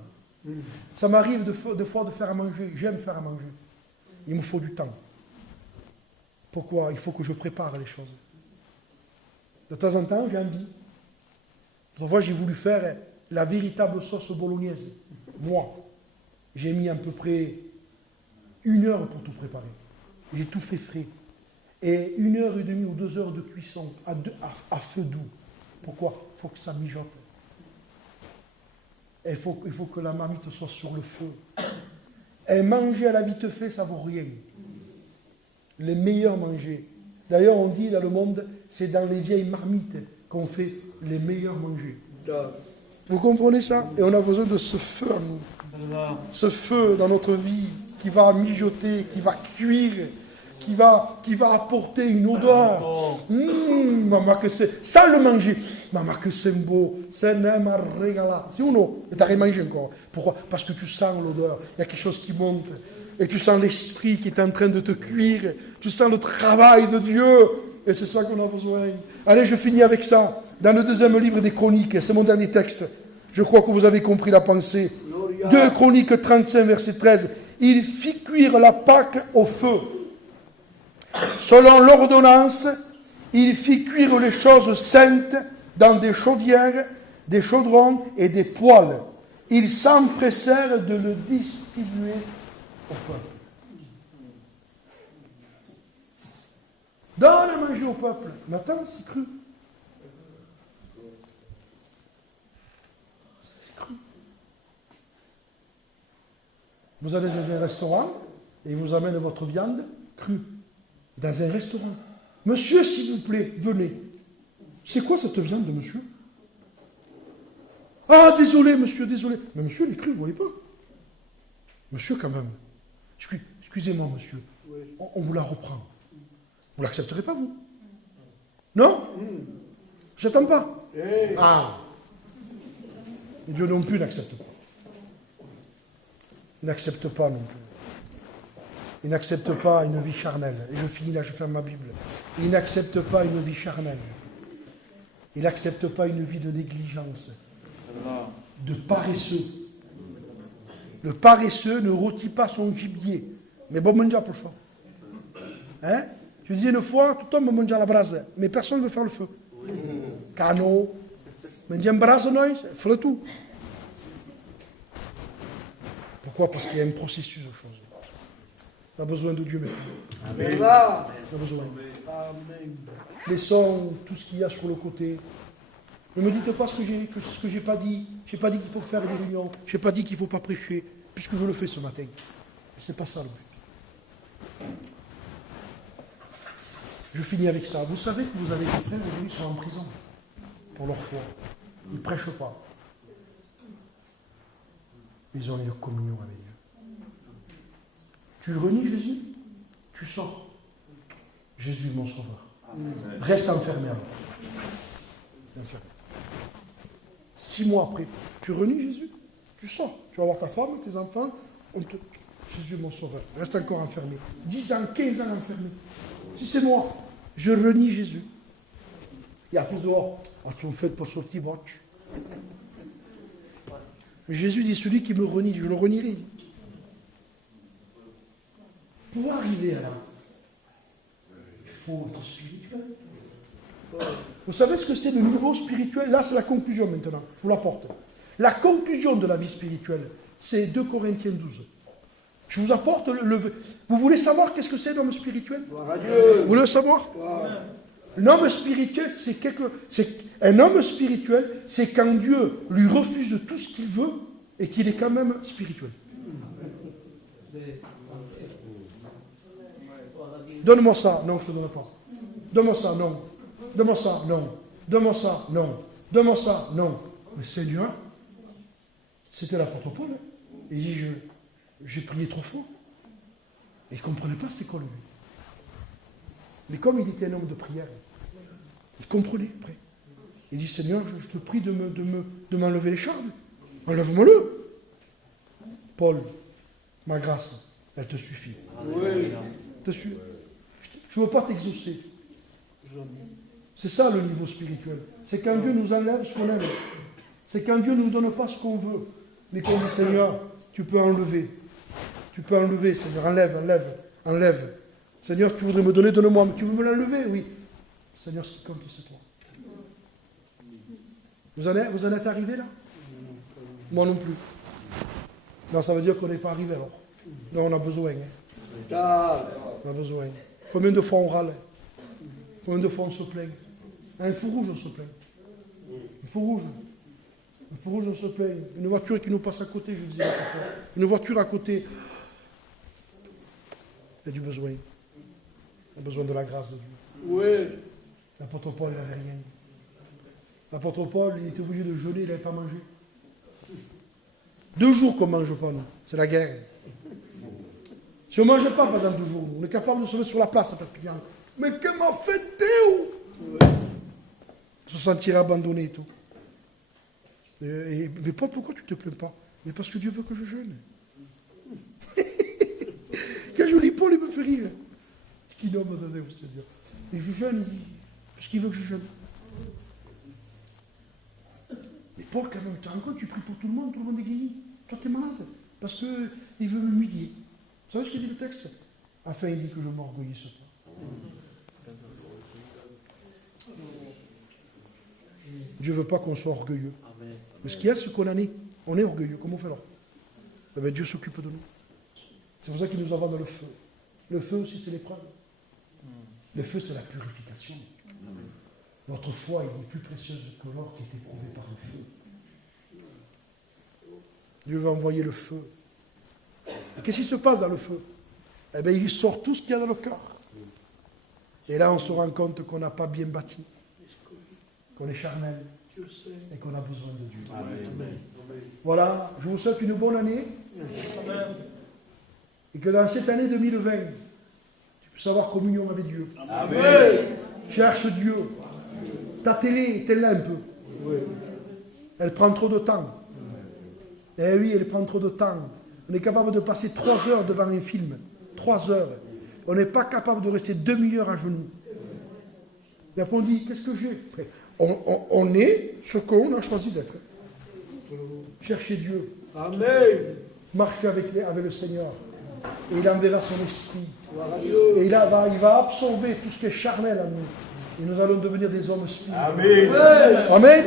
Ça m'arrive de fois de faire à manger, j'aime faire à manger. il me faut du temps. Pourquoi? Il faut que je prépare les choses. De temps en temps, j'ai envie. Autrefois, j'ai voulu faire la véritable sauce bolognaise. Moi, j'ai mis à peu près 1 heure pour tout préparer. J'ai tout fait frais. Et 1h30 ou 2 heures de cuisson à feu doux. Pourquoi? Il faut que ça mijote. Et il faut que la marmite soit sur le feu. Et manger à la vite fait, ça ne vaut rien. Les meilleurs manger. D'ailleurs, on dit dans le monde, c'est dans les vieilles marmites qu'on fait les meilleurs manger. Vous comprenez ça? Et on a besoin de ce feu en nous. Ce feu dans notre vie qui va mijoter, qui va cuire, qui va apporter une odeur. Maman, que c'est. Sans le manger. Maman, que c'est beau. C'est un régalat. C'est ou non? Et tu n'as rien mangé encore. Pourquoi? Parce que tu sens l'odeur. Il y a quelque chose qui monte. Et tu sens l'esprit qui est en train de te cuire. Tu sens le travail de Dieu. Et c'est ça qu'on a besoin. Allez, je finis avec ça. Dans le 2e livre des Chroniques, c'est mon dernier texte. Je crois que vous avez compris la pensée. 2 Chroniques 35, verset 13. Il fit cuire la Pâque au feu. Selon l'ordonnance, il fit cuire les choses saintes dans des chaudières, des chaudrons et des poêles. Ils s'empressèrent de le distribuer au peuple. Donne à manger au peuple. Mais attends, c'est cru. C'est cru. Vous allez dans un restaurant et ils vous amènent votre viande crue. Dans un restaurant. Monsieur, s'il vous plaît, venez. C'est quoi cette viande, monsieur? Ah, désolé, monsieur, désolé. Mais monsieur, elle est crue, vous ne voyez pas? Monsieur, quand même. Excusez-moi, monsieur. On vous la reprend. Vous ne l'accepterez pas, vous? Non? J'attends pas. Ah. Et Dieu non plus n'accepte pas. Il n'accepte pas non plus. Il n'accepte pas une vie charnelle. Et je finis là, je ferme ma Bible. Il n'accepte pas une vie charnelle. Il n'accepte pas une vie de négligence, de paresseux. Le paresseux ne rôtit pas son gibier. Mais bon, mangia pour ça. Hein? Tu disais une fois, tout le monde mange à la braise, mais personne ne veut faire le feu. Cano, mangiamo braise, noi, fais tout. Pourquoi? Parce qu'il y a un processus aux choses. On a besoin de Dieu maintenant. Amen. On a besoin. Laissons tout ce qu'il y a sur le côté. Ne me dites pas ce que j'ai pas dit. Je n'ai pas dit qu'il faut faire des réunions. Je n'ai pas dit qu'il ne faut pas prêcher, puisque je le fais ce matin. Ce n'est pas ça le but. Je finis avec ça. Vous savez que vous avez des frères aujourd'hui qui sont en prison pour leur foi. Ils ne prêchent pas. Ils ont une communion avec Dieu. Tu renies Jésus, tu sors. Jésus est mon sauveur. Reste enfermé alors. Enfermé. 6 mois après, tu renies Jésus, tu sors. Tu vas voir ta femme, tes enfants, Jésus est mon sauveur. Reste encore enfermé. 10 ans, 15 ans enfermé. Si c'est moi, je renie Jésus. Il y a plus dehors. Tu me fais pour sortir, watch. Mais Jésus dit, celui qui me renie, je le renierai. Pour arriver à là, il faut être spirituel. Vous savez ce que c'est le niveau spirituel? Là, c'est la conclusion maintenant. Je vous l'apporte. La conclusion de la vie spirituelle, c'est 2 Corinthiens 12. Je vous apporte Vous voulez savoir qu'est-ce que c'est l'homme spirituel? Vous voulez le savoir? L'homme spirituel, un homme spirituel, c'est quand Dieu lui refuse tout ce qu'il veut et qu'il est quand même spirituel. Donne-moi ça. Non, je ne te donne pas. Donne-moi ça. Non. Donne-moi ça. Non. Donne-moi ça. Non. Donne-moi ça. Non. Mais Seigneur, c'était l'apôtre Paul. Il dit, j'ai prié trop fort. Et il ne comprenait pas cette école, lui. Mais comme il était un homme de prière, il comprenait après. Il dit, Seigneur, je te prie de m'enlever les chardes. Enlève-moi-le. Paul, ma grâce, elle te suffit. Oui. Je ne veux pas t'exaucer. C'est ça le niveau spirituel. C'est quand Dieu nous enlève ce qu'on aime. C'est quand Dieu ne nous donne pas ce qu'on veut. Mais qu'on dit, Seigneur, tu peux enlever. Tu peux enlever, Seigneur. Enlève. enlève. Seigneur, tu voudrais me donner, donne-moi, mais tu veux me l'enlever, oui. Seigneur, ce qui compte, c'est toi. Vous en êtes arrivé là? Moi non plus. Non, ça veut dire qu'on n'est pas arrivé alors. Non, on a besoin. On a besoin. Combien de fois on râle? Combien de fois on se plaint? Un feu rouge, on se plaint. Un feu rouge. Un feu rouge, on se plaint. Une voiture qui nous passe à côté, je disais autrefois. Une voiture à côté. Il y a du besoin. On a besoin de la grâce de Dieu. Oui. L'apôtre Paul, il n'avait rien. L'apôtre Paul, il était obligé de jeûner, il n'avait pas mangé. 2 jours qu'on ne mange pas, nous. C'est la guerre. Si on ne mange pas pendant 2 jours, on est capable de se mettre sur la place à Perpignan. Mais que m'a fait Théo? On se sentirait abandonné et tout. Mais Paul, pourquoi tu ne te plains pas? Mais parce que Dieu veut que je jeûne. Quand je lis Paul, il me fait rire. Qui nomme et je jeûne, parce qu'il veut que je jeûne. Mais Paul, quand même, tu te rends compte, tu pries pour tout le monde est guéri. Toi, tu es malade, parce qu'il veut m'humilier. Vous savez ce qu'il dit le texte? Afin, il dit que je ne m'orgueillisse pas. Dieu ne veut pas qu'on soit orgueilleux. Mais ce qu'il y a, c'est qu'on en est. On est orgueilleux. Comment on fait alors? Eh bien, Dieu s'occupe de nous. C'est pour ça qu'il nous envoie dans le feu. Le feu aussi, c'est l'épreuve. Le feu, c'est la purification. Notre foi est plus précieuse que l'or qui est éprouvé par le feu. Dieu va envoyer le feu. Et qu'est-ce qui se passe dans le feu? Eh bien, il sort tout ce qu'il y a dans le cœur. Et là, on se rend compte qu'on n'a pas bien bâti, qu'on est charnel et qu'on a besoin de Dieu. Amen. Voilà, je vous souhaite une bonne année. Amen. Et que dans cette année 2020, tu puisses avoir communion avec Dieu. Amen. Cherche Dieu. Ta télé, éteins-la un peu. Elle prend trop de temps. Eh oui, elle prend trop de temps. On est capable de passer 3 heures devant un film. 3 heures. On n'est pas capable de rester 2 heures à genoux. Et après on dit, qu'est-ce que j'ai? On est ce qu'on a choisi d'être. Cherchez Dieu. Amen. Marchez avec le Seigneur. Et il enverra son esprit. Et il va absorber tout ce qui est charnel à nous. Et nous allons devenir des hommes spirituels. Amen. Amen.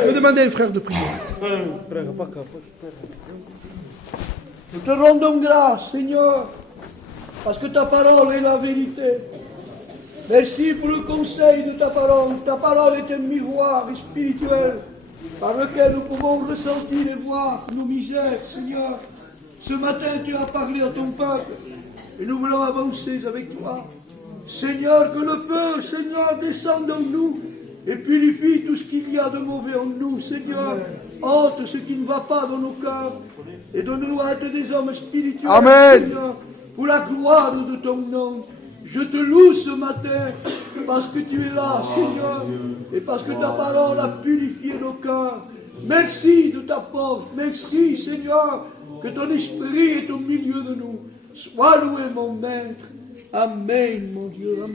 Je vais demander à un frère de prier. Nous te rendons grâce, Seigneur, parce que ta parole est la vérité. Merci pour le conseil de ta parole. Ta parole est un miroir spirituel par lequel nous pouvons ressentir et voir nos misères, Seigneur. Ce matin, tu as parlé à ton peuple et nous voulons avancer avec toi. Seigneur, que le feu, Seigneur, descende en nous et purifie tout ce qu'il y a de mauvais en nous. Seigneur, ôte ce qui ne va pas dans nos cœurs et donne-nous à être des hommes spirituels. Amen. Seigneur, pour la gloire de ton nom. Je te loue ce matin parce que tu es là, Seigneur, et parce que ta parole a purifié nos cœurs. Merci de ta force. Merci, Seigneur, que ton esprit est au milieu de nous. Sois loué, mon maître. Amen, mon Dieu. Amen.